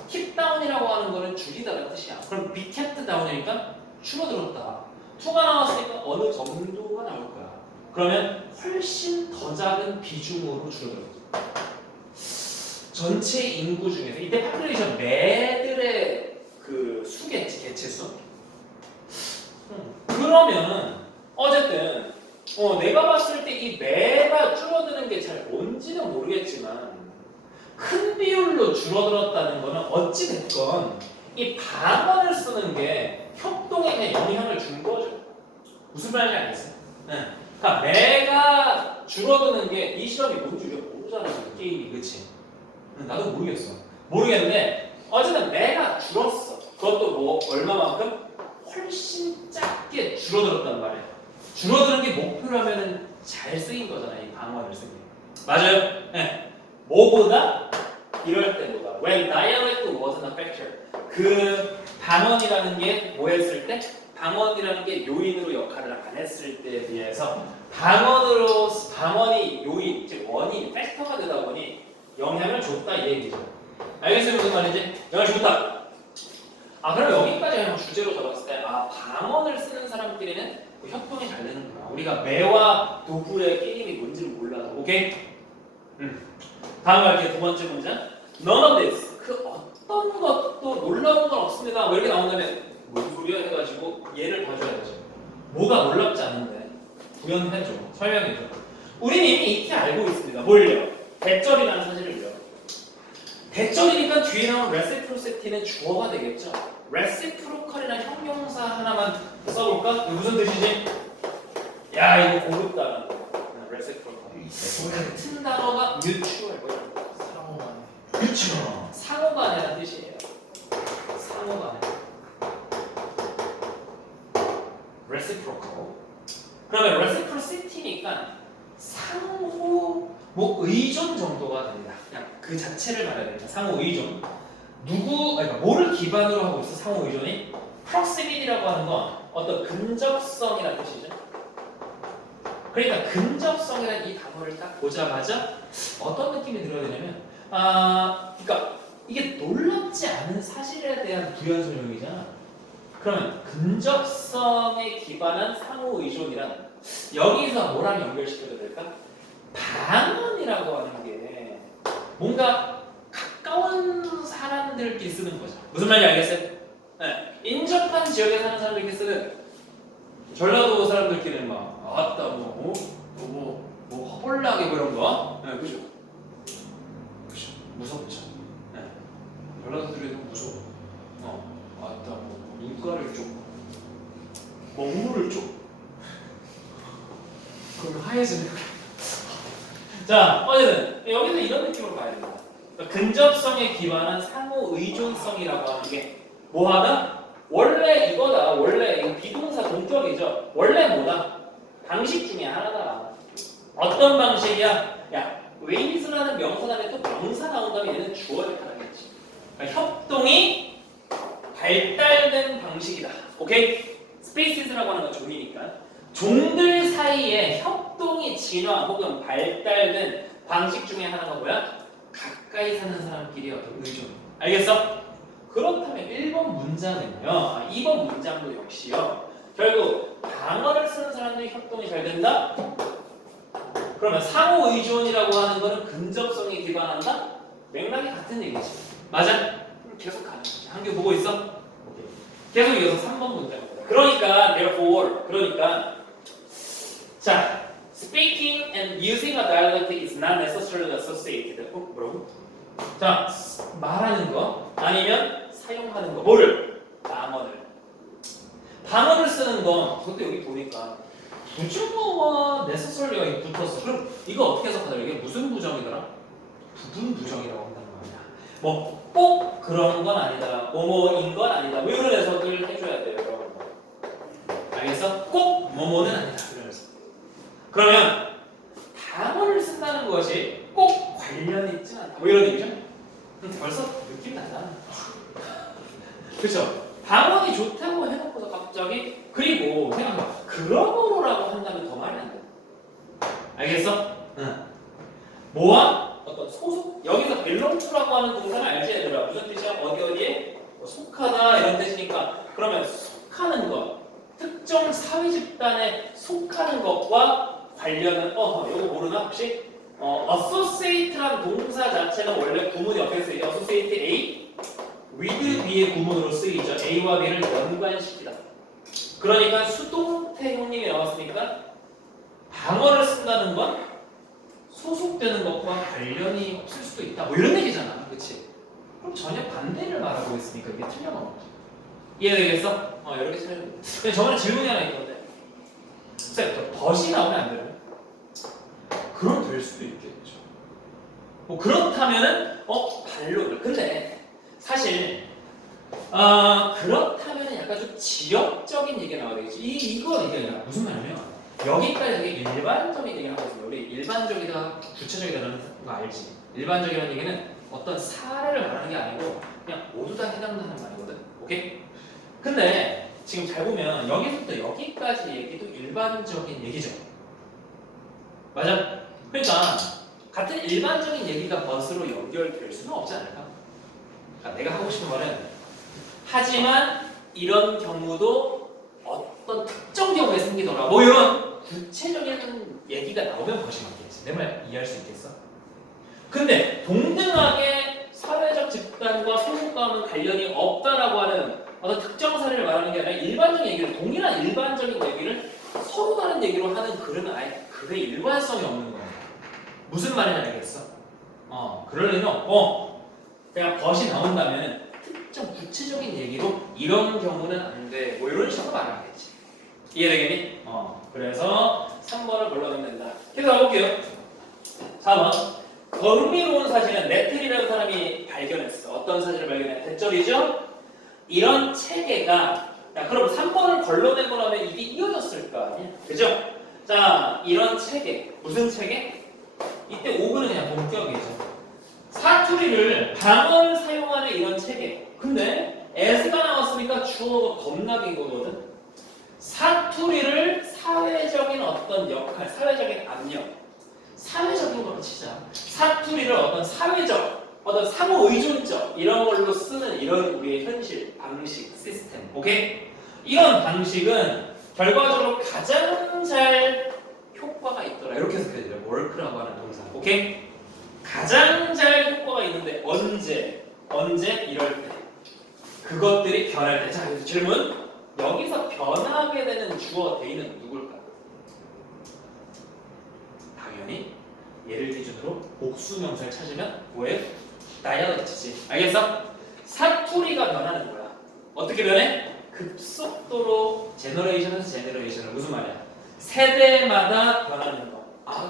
keep down이라고 하는 거는 줄이다라는 뜻이야. 그럼 be kept down이니까 줄어들었다. 투가 나왔으니까 어느 정도가 나올 거야. 그러면 훨씬 더 작은 비중으로 줄어들었어. 전체 인구 중에서 이때 파퓰레이션 매들의 그 수겠지, 개체수. 그러면 어쨌든 내가 봤을 때 이 매가 줄어드는 게 잘 뭔지는 모르겠지만 큰 비율로 줄어들었다는 거는 어찌 됐건 이 방언을 쓰는 게 협동에 영향을 준 거죠. 무슨 말인지 알겠어요? 네. 그러니까 매가 줄어드는 게 이 실험이 뭔지 우리가 모르잖아요. 게임이, 그치? 나도 모르겠는데 어쨌든 매가 줄었어. 그것도 뭐 얼마만큼? 훨씬 작게 줄어들었단 말이에요. 줄어드는 게 목표라면은 잘 쓰인 거잖아요. 이 방언을 쓰는 게. 맞아요? 네. 뭐보다? 이럴 때보다. When dialect wasn't a factor. 그 방언이라는 게 뭐 했을 때? 방언이라는 게 요인으로 역할을 안 했을 때에 비해서 방언이 요인, 즉 원인, 팩터가 되다 보니 영향을 줬다 이 얘기죠. 알겠어요? 무슨 말인지? 영향을 줬다. 그럼 여기까지 그냥 주제로 잡았을 때 방언을 쓰는 사람끼리는 그 협동이 잘 되는구나. 우리가 매와 도불의 게임이 뭔지를 몰라서. 오케이? 다음 갈게요. 두 번째 문장. None of this. 그 어떤 것도 놀라운 건 없습니다. 뭐 이렇게 나온다면 뭔 소리야 해가지고 얘를 봐줘야 되죠. 뭐가 놀랍지 않은데 구현해줘. 설명해줘. 우리는 이미 익히 알고 있습니다. 뭘요? 대절이라는 사실을요. 대절이니까 뒤에 나온 reciprocity는 주어가 되겠죠. reciprocal이라는 형용사 하나만 써볼까? 무슨 뜻이지? 야 이거 고급다. reciprocal. 같은 단어가 mutual. 그렇죠. 상호간이라는 뜻이에요. 상호간. reciprocal. 그러면 reciprocity니까 상호 뭐 의존 정도가 됩니다. 그냥 그 자체를 말해야 됩니다. 상호 의존. 그러니까 뭐를 기반으로 하고 있어? 상호 의존이? proximity라고 하는 건 어떤 근접성이라는 뜻이죠. 그러니까 근접성이라는 이 단어를 딱 보자마자 어떤 느낌이 들어야 되냐면 그러니까 이게 놀랍지 않은 사실에 대한 부연 설명이잖아. 그러면 근접성에 기반한 상호 의존이란 여기서 뭐랑 연결시켜도 될까? 방언이라고 하는 게 뭔가 가까운 사람들끼리 쓰는 거죠. 무슨 말인지 알겠어요? 네. 인접한 지역에 사는 사람들끼리 쓰는 전라도 사람들끼리는 막 아따 뭐 허벌나게 뭐 이런 거. 네, 그죠? 무섭죠. 네. 전라도들이 너무 무서워. 아따 뭐 눈가를 쪽, 먹물을 쪽. 그럼 하얘지는. 자, 어쨌든 여기서 이런 느낌으로 봐야 됩니다. 그러니까 근접성에 기반한 상호 의존성이라고 하는 게 뭐하다? 원래 이거다. 원래 이거 비동사 동격이죠. 원래 뭐다? 방식 중에 하나다. 어떤 방식이야? 야, 웨이즈라는 명사 다음에 또 명사 나온 다음에 얘는 주어를 하겠지. 그러니까 협동이 발달된 방식이다. 오케이? 스페이시스라고 하는 건 종이니까. 종들 사이에 협동이 진화 혹은 발달된 방식 중에 하나가 뭐야? 가까이 사는 사람끼리 어떤 의존. 알겠어? 그렇다면 1번 문장은요. 2번 문장도 역시요. 결국 방언을 쓰는 사람들이 협동이 잘 된다? 그러면 상호 의존이라고 하는 거는 근접성에 기반한다? 맥락이 같은 얘기지. 맞아? 계속 가는 거지. 한개 보고 있어? 오케이. 계속 이어서 3번 문장입니다. 그러니까 자, speaking and using a dialect is not necessarily associated. 뭐라고? 자, 말하는 거 아니면 사용하는 거. 뭐를? 방언을. 방언을 쓰는 건 그것도 여기 보니까 부주어와 necessarly가 붙었어. 그럼 이거 어떻게 해석하냐? 이게 무슨 부정이더라? 부분 부정이라고 한다는 거 아니야. 뭐 꼭 그런 건 아니다. 뭐뭐인 건 아니다. 뭐 이런 해석을 해줘야 돼요, 여러분. 알겠어? 꼭 뭐뭐는 아니다. 이런 해석. 그러면 방언을 쓴다는 것이 꼭 관련 있진 않다. 뭐 이런 얘기죠? 벌써 느낌 난다. 그렇죠? 방언이 좋다고 해놓고서 갑자기 그리고 생각해봐. 그러므로라고 한다면 더 말이 안 돼. 알겠어? 응. 뭐와? 어떤 소속 여기서 belong to라고 하는 동사는 알지 얘들아? 무슨 뜻이야? 어디에 뭐 속하다 이런 뜻이니까 그러면 속하는 것 특정 사회 집단에 속하는 것과 관련은 이거 모르나 혹시? associate라는 동사 자체는 원래 구문이 어떻게 쓰이죠? associate A with B의 구문으로 쓰이죠. A와 B를 연관시키다. 그러니까 수동태 형님이 나왔으니까 방어를 쓴다는 건 소속되는 것과 관련이 없을 수도 있다. 뭐 이런 얘기잖아. 그치? 그럼 전혀 반대를 말하고 있으니까 이게 틀려먹어. 이해되겠어? 이렇게 쓰면 돼. 근데 저번에 질문이 하나 있던데. 쌤, 벗이 나오면 안 되나요? 그럼 될 수도 있겠죠. 뭐 그렇다면은 반론을. 근데 사실 그렇다면은 약간 좀 지역적인 얘기가 나와야 되겠지. 이게 아니라 무슨 말이냐면 여기까지 되게 일반적인 얘기를 하고 있습니다. 우리 일반적이다, 구체적이다라는 거 알지? 일반적이라는 얘기는 어떤 사례를 말하는 게 아니고 그냥 모두 다 해당되는 말이거든. 오케이? 근데 지금 잘 보면 여기서부터 여기까지 얘기도 일반적인 얘기죠. 맞아? 그러니까 같은 일반적인 얘기가 벗으로 연결될 수는 없지 않을까? 그러니까 내가 하고 싶은 말은 하지만 이런 경우도 어떤 특정 경우에 생기더라. 뭐 이런 구체적인 얘기가 나오면 벗이 맞겠지. 내 말 이해할 수 있겠어? 근데 동등하게 사회적 집단과 소속과는 관련이 없다라고 하는 어떤 특정 사례를 말하는 게 아니라 일반적인 얘기를 동일한 일반적인 얘기를 서로 다른 얘기로 하는 글은 아예 그게 일관성이 없는 거야. 무슨 말인지 알겠어? 그럴 리는 없고 그냥 벗이 나온다면 특정 구체적인 얘기로 이런 경우는 안 돼. 뭐 이런 식으로 말하겠지. 이해되겠니? 그래서 3번을 골라내면 된다. 계속 가볼게요. 4번. 더 흥미로운 사실은 네틀이라는 사람이 발견했어. 어떤 사실을 발견해? 대절이죠? 이런 체계가 그럼 3번을 걸러내고 나면 이게 이어졌을 거 아니야? 그죠? 자, 이런 체계. 무슨 체계? 이때 5번은 그냥 본격이죠. 사투리를 방언을 사용하는 이런 체계. 근데 as가 나왔으니까 주어가 겁나 긴 거거든. 사투리를 사회적인 어떤 역할, 사회적인 압력, 사회적인 걸로 치자. 사투리를 어떤 사회적, 어떤 상호 의존적 이런 걸로 쓰는 이런 우리의 현실, 방식, 시스템. 오케이? 이런 방식은 결과적으로 가장 잘 효과가 있더라. 이렇게 해석해야 돼요. work라고 하는 동사. 오케이? 가장 잘 효과가 있는데 언제? 이럴 때. 그것들이 변할 때. 자, 여기서 질문. 여기서 변하게 되는 주어 대의는 누굴까? 당연히 얘를 기준으로 복수명사를 찾으면 뭐예요? 다이어트지. 알겠어? 사투리가 변하는 거야. 어떻게 변해? 급속도로 제너레이션에서 제너레이션을. 무슨 말이야? 세대마다 변하는 거.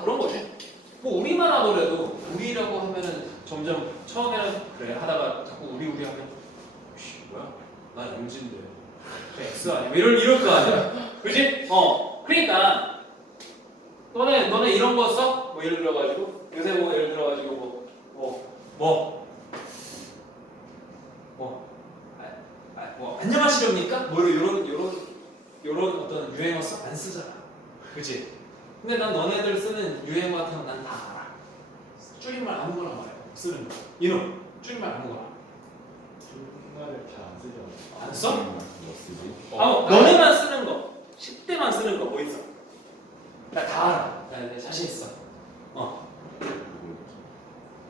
그런 거지. 뭐 우리만 하더라도 우리라고 하면은 점점 처음에는 그래 하다가 자꾸 우리 하면 뭐야? 난 MZ인데 X 아니야? 이럴 거 아니야? 그지? 그러니까 너네 이런 거 써? 뭐 예를 들어가지고 요새 뭐 예를 들어가지고 뭐 안녕하시렵니까? 뭐 요런 어떤 유행어 써? 안 쓰잖아. 그지? 근데 난 너네들 쓰는 유행어 같은 건 난 다 알아. 줄임말 아무거나 말해. 쓰는 거. 이놈 줄임말 아무거나. 줄임말을 잘 안 쓰죠. 안 써? 뭐 쓰지? 너네만 쓰는 거. 10대만 쓰는 거 뭐 있어? 나 다 알아. 나 자신 있어.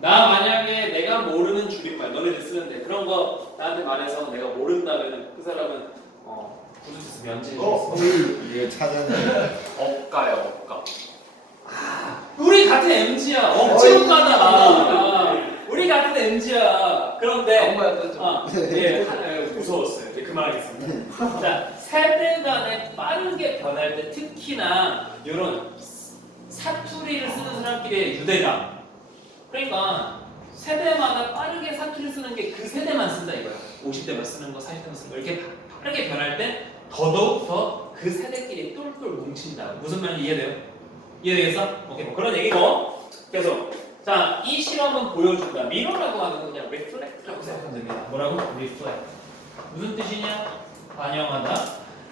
나 만약에 내가 모르는 줄임말 너네들 쓰는데 그런 거 나한테 말해서 내가 모른다면 그 사람은 블루투스 면제. 이거 찾아내. 억가요 억가. 우리 같은 MG야. 억지로가다. 우리 같은 MG야. 그런데 엄마야 또 무서웠어요. 이제 그만하겠습니다. 자, 세대 간에 빠르게 변할 때 특히나 이런 사투리를 쓰는 사람끼리의 유대감. 그러니까 세대마다 빠르게 사투리 쓰는 게 그 세대만 쓴다 이거야. 50대만 쓰는 거, 40대만 쓰는 거 이렇게 빠르게 변할 때 더더욱 더 그 세대끼리 똘똘 뭉친다. 무슨 말인지 이해돼요? 이해되겠어? 오케이, 뭐 그런 얘기고 계속. 자, 이 실험은 보여준다. 미러라고 하는 건 그냥 reflect라고 생각하면 됩니다. 뭐라고? reflect. 무슨 뜻이냐? 반영하다.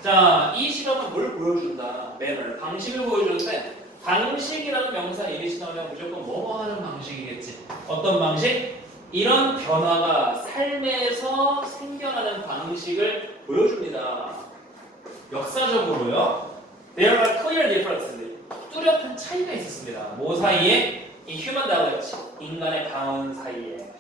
자, 이 실험은 뭘 보여준다? 매너를, 방식을 보여주는데 방식이라는 명사 이리시 나오면 무조건 뭐뭐 하는 방식이겠지. 어떤 방식? 이런 변화가 삶에서 생겨나는 방식을 보여줍니다. 역사적으로요. There are clear differences. 뚜렷한 차이가 있었습니다. 뭐 사이에? 이 human dialect, 인간의 방언 사이에.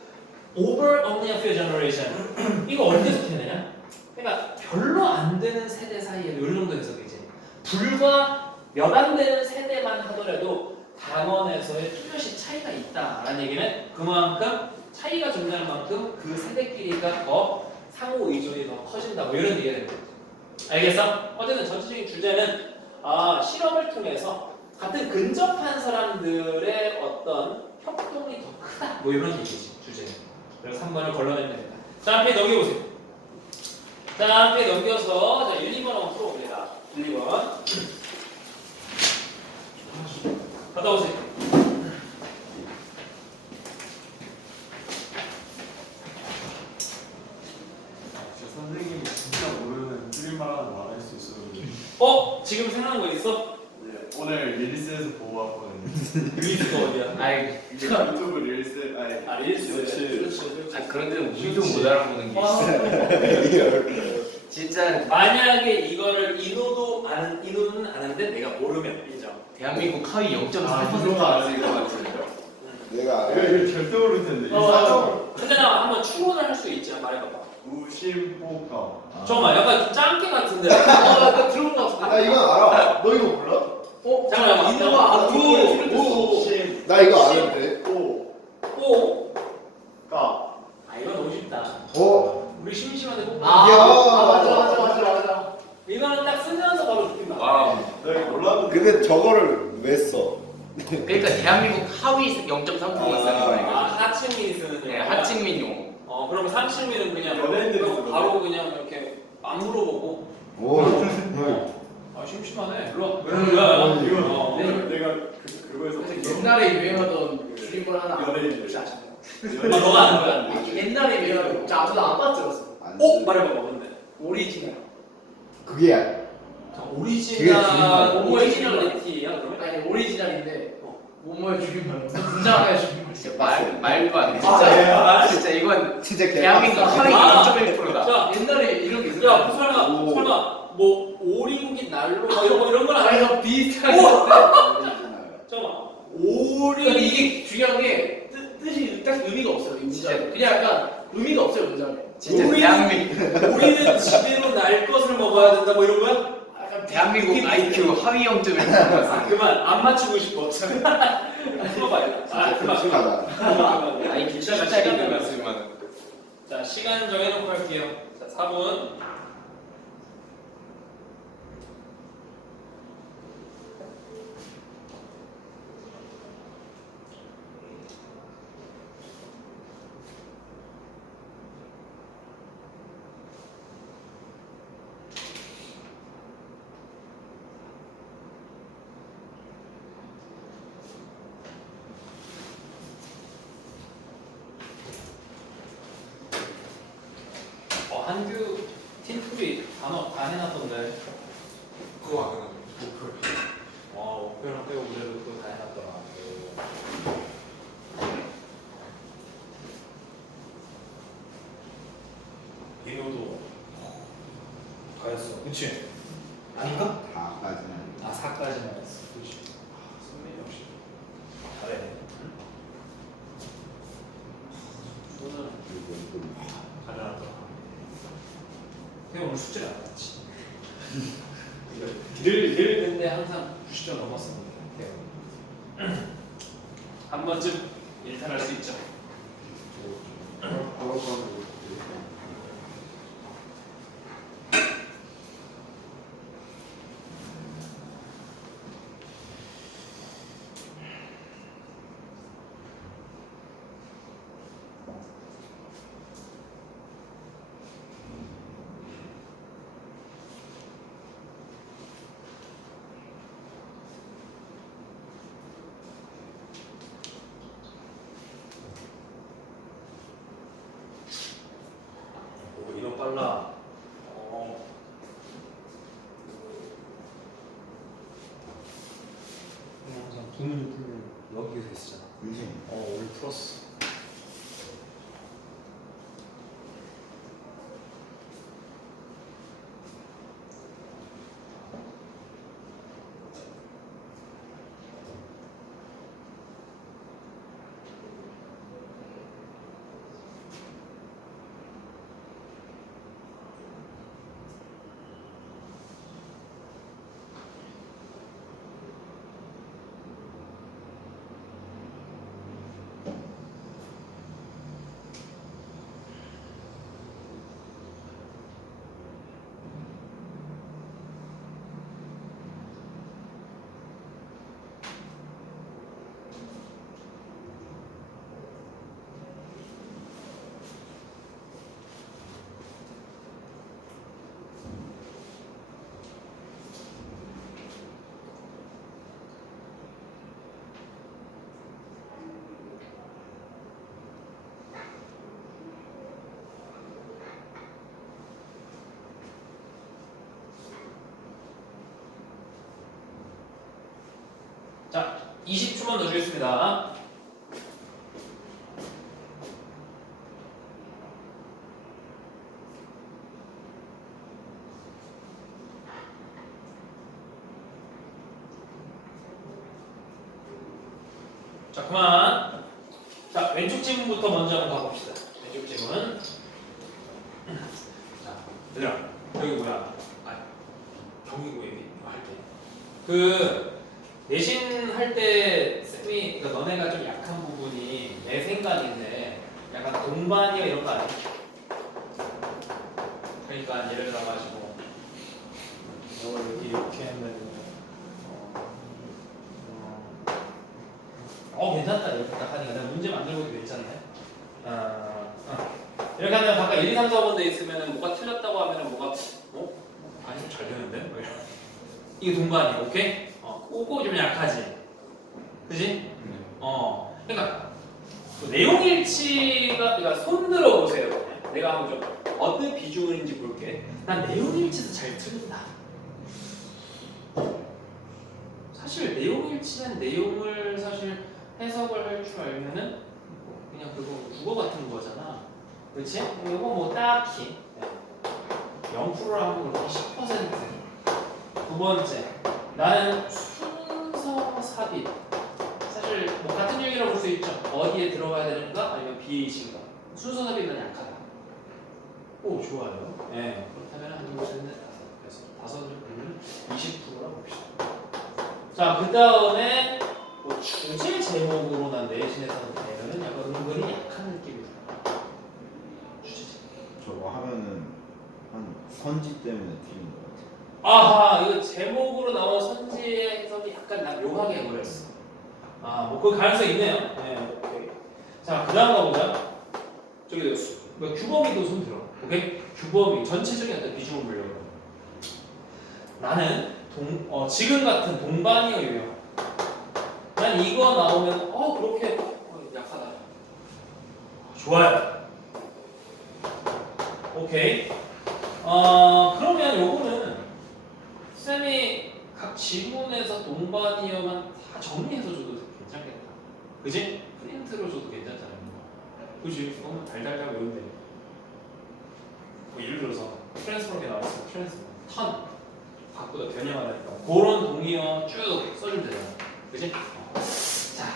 Over only a few generation. 이거 언제 속해내냐? 그러니까 별로 안 되는 세대 사이에 이 정도 해석이지. 불과 몇 안 되는 세대만 하더라도 방언에서의 뚜렷이 차이가 있다라는 얘기는 그만큼 차이가 존재하는 만큼 그 세대끼리가 더 상호 의존이 더 커진다. 뭐 이런 얘기가 됩니다. 알겠어? 어쨌든 전체적인 주제는 실험을 통해서 같은 근접한 사람들의 어떤 협동이 더 크다. 뭐 이런 얘기지 주제는. 그래서 3번을 걸러내면 됩니다. 자, 한 페이지 넘겨보세요. 자, 한 페이지 넘겨서 자, 1, 2번 한번 풀어봅니다. 1, 2번. 갔다 오세요. 선생님이 진짜 모르는 틀린말 하나 말할 수 있었는데 지금 생각난 거 있어? 네, 오늘 릴스에서 보고 왔거든요. 릴스가 어디야? 아이 유튜브 릴스 아니 릴스. 그렇지. 아 그런 데는 우리도 못 알아보는 게 있어. 진짜 만약에 이거를 인호는 아는데 내가 모르면 인정. 대한민국 하위 0.4% 그거가 알았을 것 같은데. 내가 이거 절대 모를 텐데. 이 사점 근데 나 한번 추론을 할 수 있지. 말해봐봐. 무심포가. 잠깐만, 약간 짱깨 같은데. 나 들어본 것 같은데. 나 이건 알아. 너 이거 몰라? 잠깐만, 인호가 심. 나 이거 아는데. 오. 가. 이거 너무 쉽다. 우리 심심한데 꼭. 맞아. 이거는 딱 쓰면서 바로 느낀다. 와우. 나 이거 몰랐는데. 근데 저거를 왜 써? 그러니까 대한민국 하위 0.3%가 쓰는 거예요. 하층민이 쓰는 네, 거. 하층민 용어. 그럼 상층민은 그냥 연예인들이 쓰는 바로 그냥 이렇게 안 물어보고. 심심하네. 일로 와. 이거 내가 그거에서 옛날에 유행하던 줄임말 하나 안 연예인들. 너가 아는 거야? 옛날에 유행하던 저도 안 봤죠. 말해봐봐, 뭔데? 오리지널. 그게 오리지널, 그게 오리지널리티야, 그러면? 아니 오리지널인데 뭐뭐의 줄임말. 문장 하나의 줄임말. 진짜 말도 안 돼. 진짜? 진짜 이건 진짜 대한민국 하위 0.1%다. 자, 옛날에 이런 게 야, 있었어. 설마, 뭐, 오리고기 난로, 뭐 이런 건 아니야? 그래서 비슷하게 오! 했는데 잠깐만. 근데 이게 중요한 게 뜻이 딱 의미가 없어요. 이 문장에. 그냥 약간 의미가 없어요 문장에. 진짜 대한민국 우리는 지대로 날 것을 먹어야 된다, 뭐 이런 거야? 약간 대한민국 느낌이 IQ 있어요. 하위 0.1%다. 그만, 안 맞추고 싶어. 풀어봐요. 그만. IQ 시간 10짜리 되면. 말씀만. 자, 시간 정해놓고 할게요. 자, 4분. 한규 팀플이 단어 다 해놨던데. 그거 안 하나? 와, 목표랑 빼고 그래도 그거 다 해놨더라. 이노도 다 했어. 그치? 아닌가? 다까지는. 4까지만 했어. 그치? 선배님 역시 잘해. 너는 잘해놨더라. 근데 오늘 숙제를 안 했지. 늘 근데 항상 90점 넘었습니다. 한 번쯤 일탈할 수 있죠. 바로 가면 오, 이런 빨라. 항상 두 문제 풀면 여기서 했잖아. 오늘 풀었어. 자, 20초만 더 주겠습니다. 자, 그만. 자, 왼쪽 지문부터 먼저 한번 가봅시다. 왼쪽 지문. 자, 얘들아, 여기 뭐야? 경기고 얘기 할 때. 내신 할 때 쌤이 그러니까 너네가 좀 약한 부분이 내 생각인데 약간 동반이어 이런 거 아니야? 그러니까 예를 들어가지고 이걸 이렇게 하면 괜찮다 이렇게 딱 하니까 내가 문제 만들고 괜찮네. 이렇게 하면 각각 1, 2, 3, 4번 돼 있으면 뭐가 틀렸다고 하면 뭐가 아니 좀 잘 되는데? 뭐 이런. 이게 동반이야, 오케이? 그거 좀 약하지, 그지? 그러니까 내용 일치가 그러니까 손 들어 보세요. 내가 한번 좀 어느 비중인지 볼게. 난 내용 일치도 잘 틀린다. 사실 내용 일치는 내용을 사실 해석을 할 줄 알면은 그냥 그거 국어 같은 거잖아, 그렇지? 이거 뭐 딱히 0%를 하면 그렇게 10%. 두 번째, 나는 순서 삽입. 사실 뭐 같은 유형이라고 볼 수 있죠. 어디에 들어가야 되는가 아니면 비이신가. 순서 삽입은 약하다. 오, 좋아요. 네, 그렇다면 한 둘, 셋, 넷, 다섯. 다섯을 보면 20%라고 봅시다. 자, 그 다음에 뭐 주제 제목으로 난 내신에서 되면은 약간 은근히 약한 느낌이 들어요. 주제 제목. 저거 하면은 한 선지 때문에 틀린 것 같아. 아하, 이거 제목으로 나온 선지의 해석이 약간 나 묘하게 해버렸어. 뭐 그 가능성 있네요. 네, 오케이. 자, 그 다음 가보자. 저기 규범이도 손 들어. 오케이? 규범이 전체적인 어떤 비중을 보려고. 나는 지금 같은 동반이어 유형. 난 이거 나오면 그렇게 약하다. 좋아요. 오케이. 그러면 요거는 쌤이 각 지문에서 동반이어만 다 정리해서 줘도 괜찮겠다. 그지? 프린트로 줘도 괜찮잖아. 그지? 너무 달달달 외운데. 뭐 예를 들어서 트랜스폼이 나왔어. 트랜스폼. 턴. 바꾸다 변형하니까. 그런 동의어 쭉 써주면 되잖아. 그지? 자,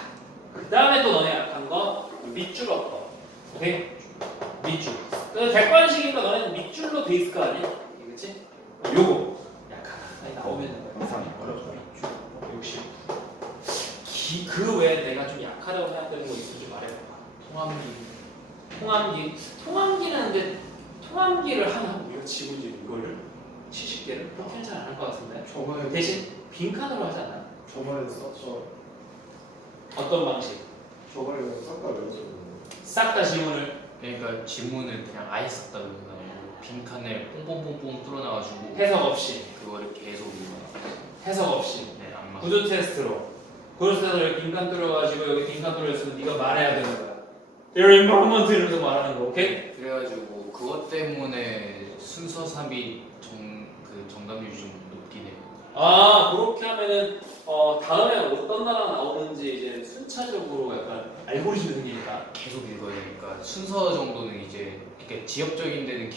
그 다음에 또 너네 약한 거 밑줄 엎어. 오케이? 밑줄. 그래서 객관식이니까 너네는 밑줄로 돼 있을 거 아니야? 그치? 요거 통함기는 근데 통함기를 하나 우리가 지금 이거를 70개를 그렇게는 잘 안 할 것 같은데 저번에 대신 빈칸으로 하지 않나? 저번에 썼죠. 어떤 방식? 저번에 싹다 외웠어요. 싹 다 지문을 그러니까 지문을 그냥 아예 싹다 외우는 게 아니고 빈칸을 뽕뽕뽕뽕 뚫어놔가지고 해석 없이 그거를 계속 읽어요. 해석 없이 네, 안 맞아. 구조 테스트로 구조 테스트를 빈칸 뚫어가지고 여기 빈칸 뚫어있으면 네가 말해야 되는 거야. Your environment 이러면서 말하는 거, 오케이? 그래가지고 그것 때문에 순서 삽입 그 정답률이 좀 높긴 해요. 아 그렇게 하면은 다음에 어떤 나라 나오는지 이제 순차적으로 약간 알고리즘이 생기니까 계속 읽어야 되니까 순서 정도는 이제 이렇게 지역적인 데는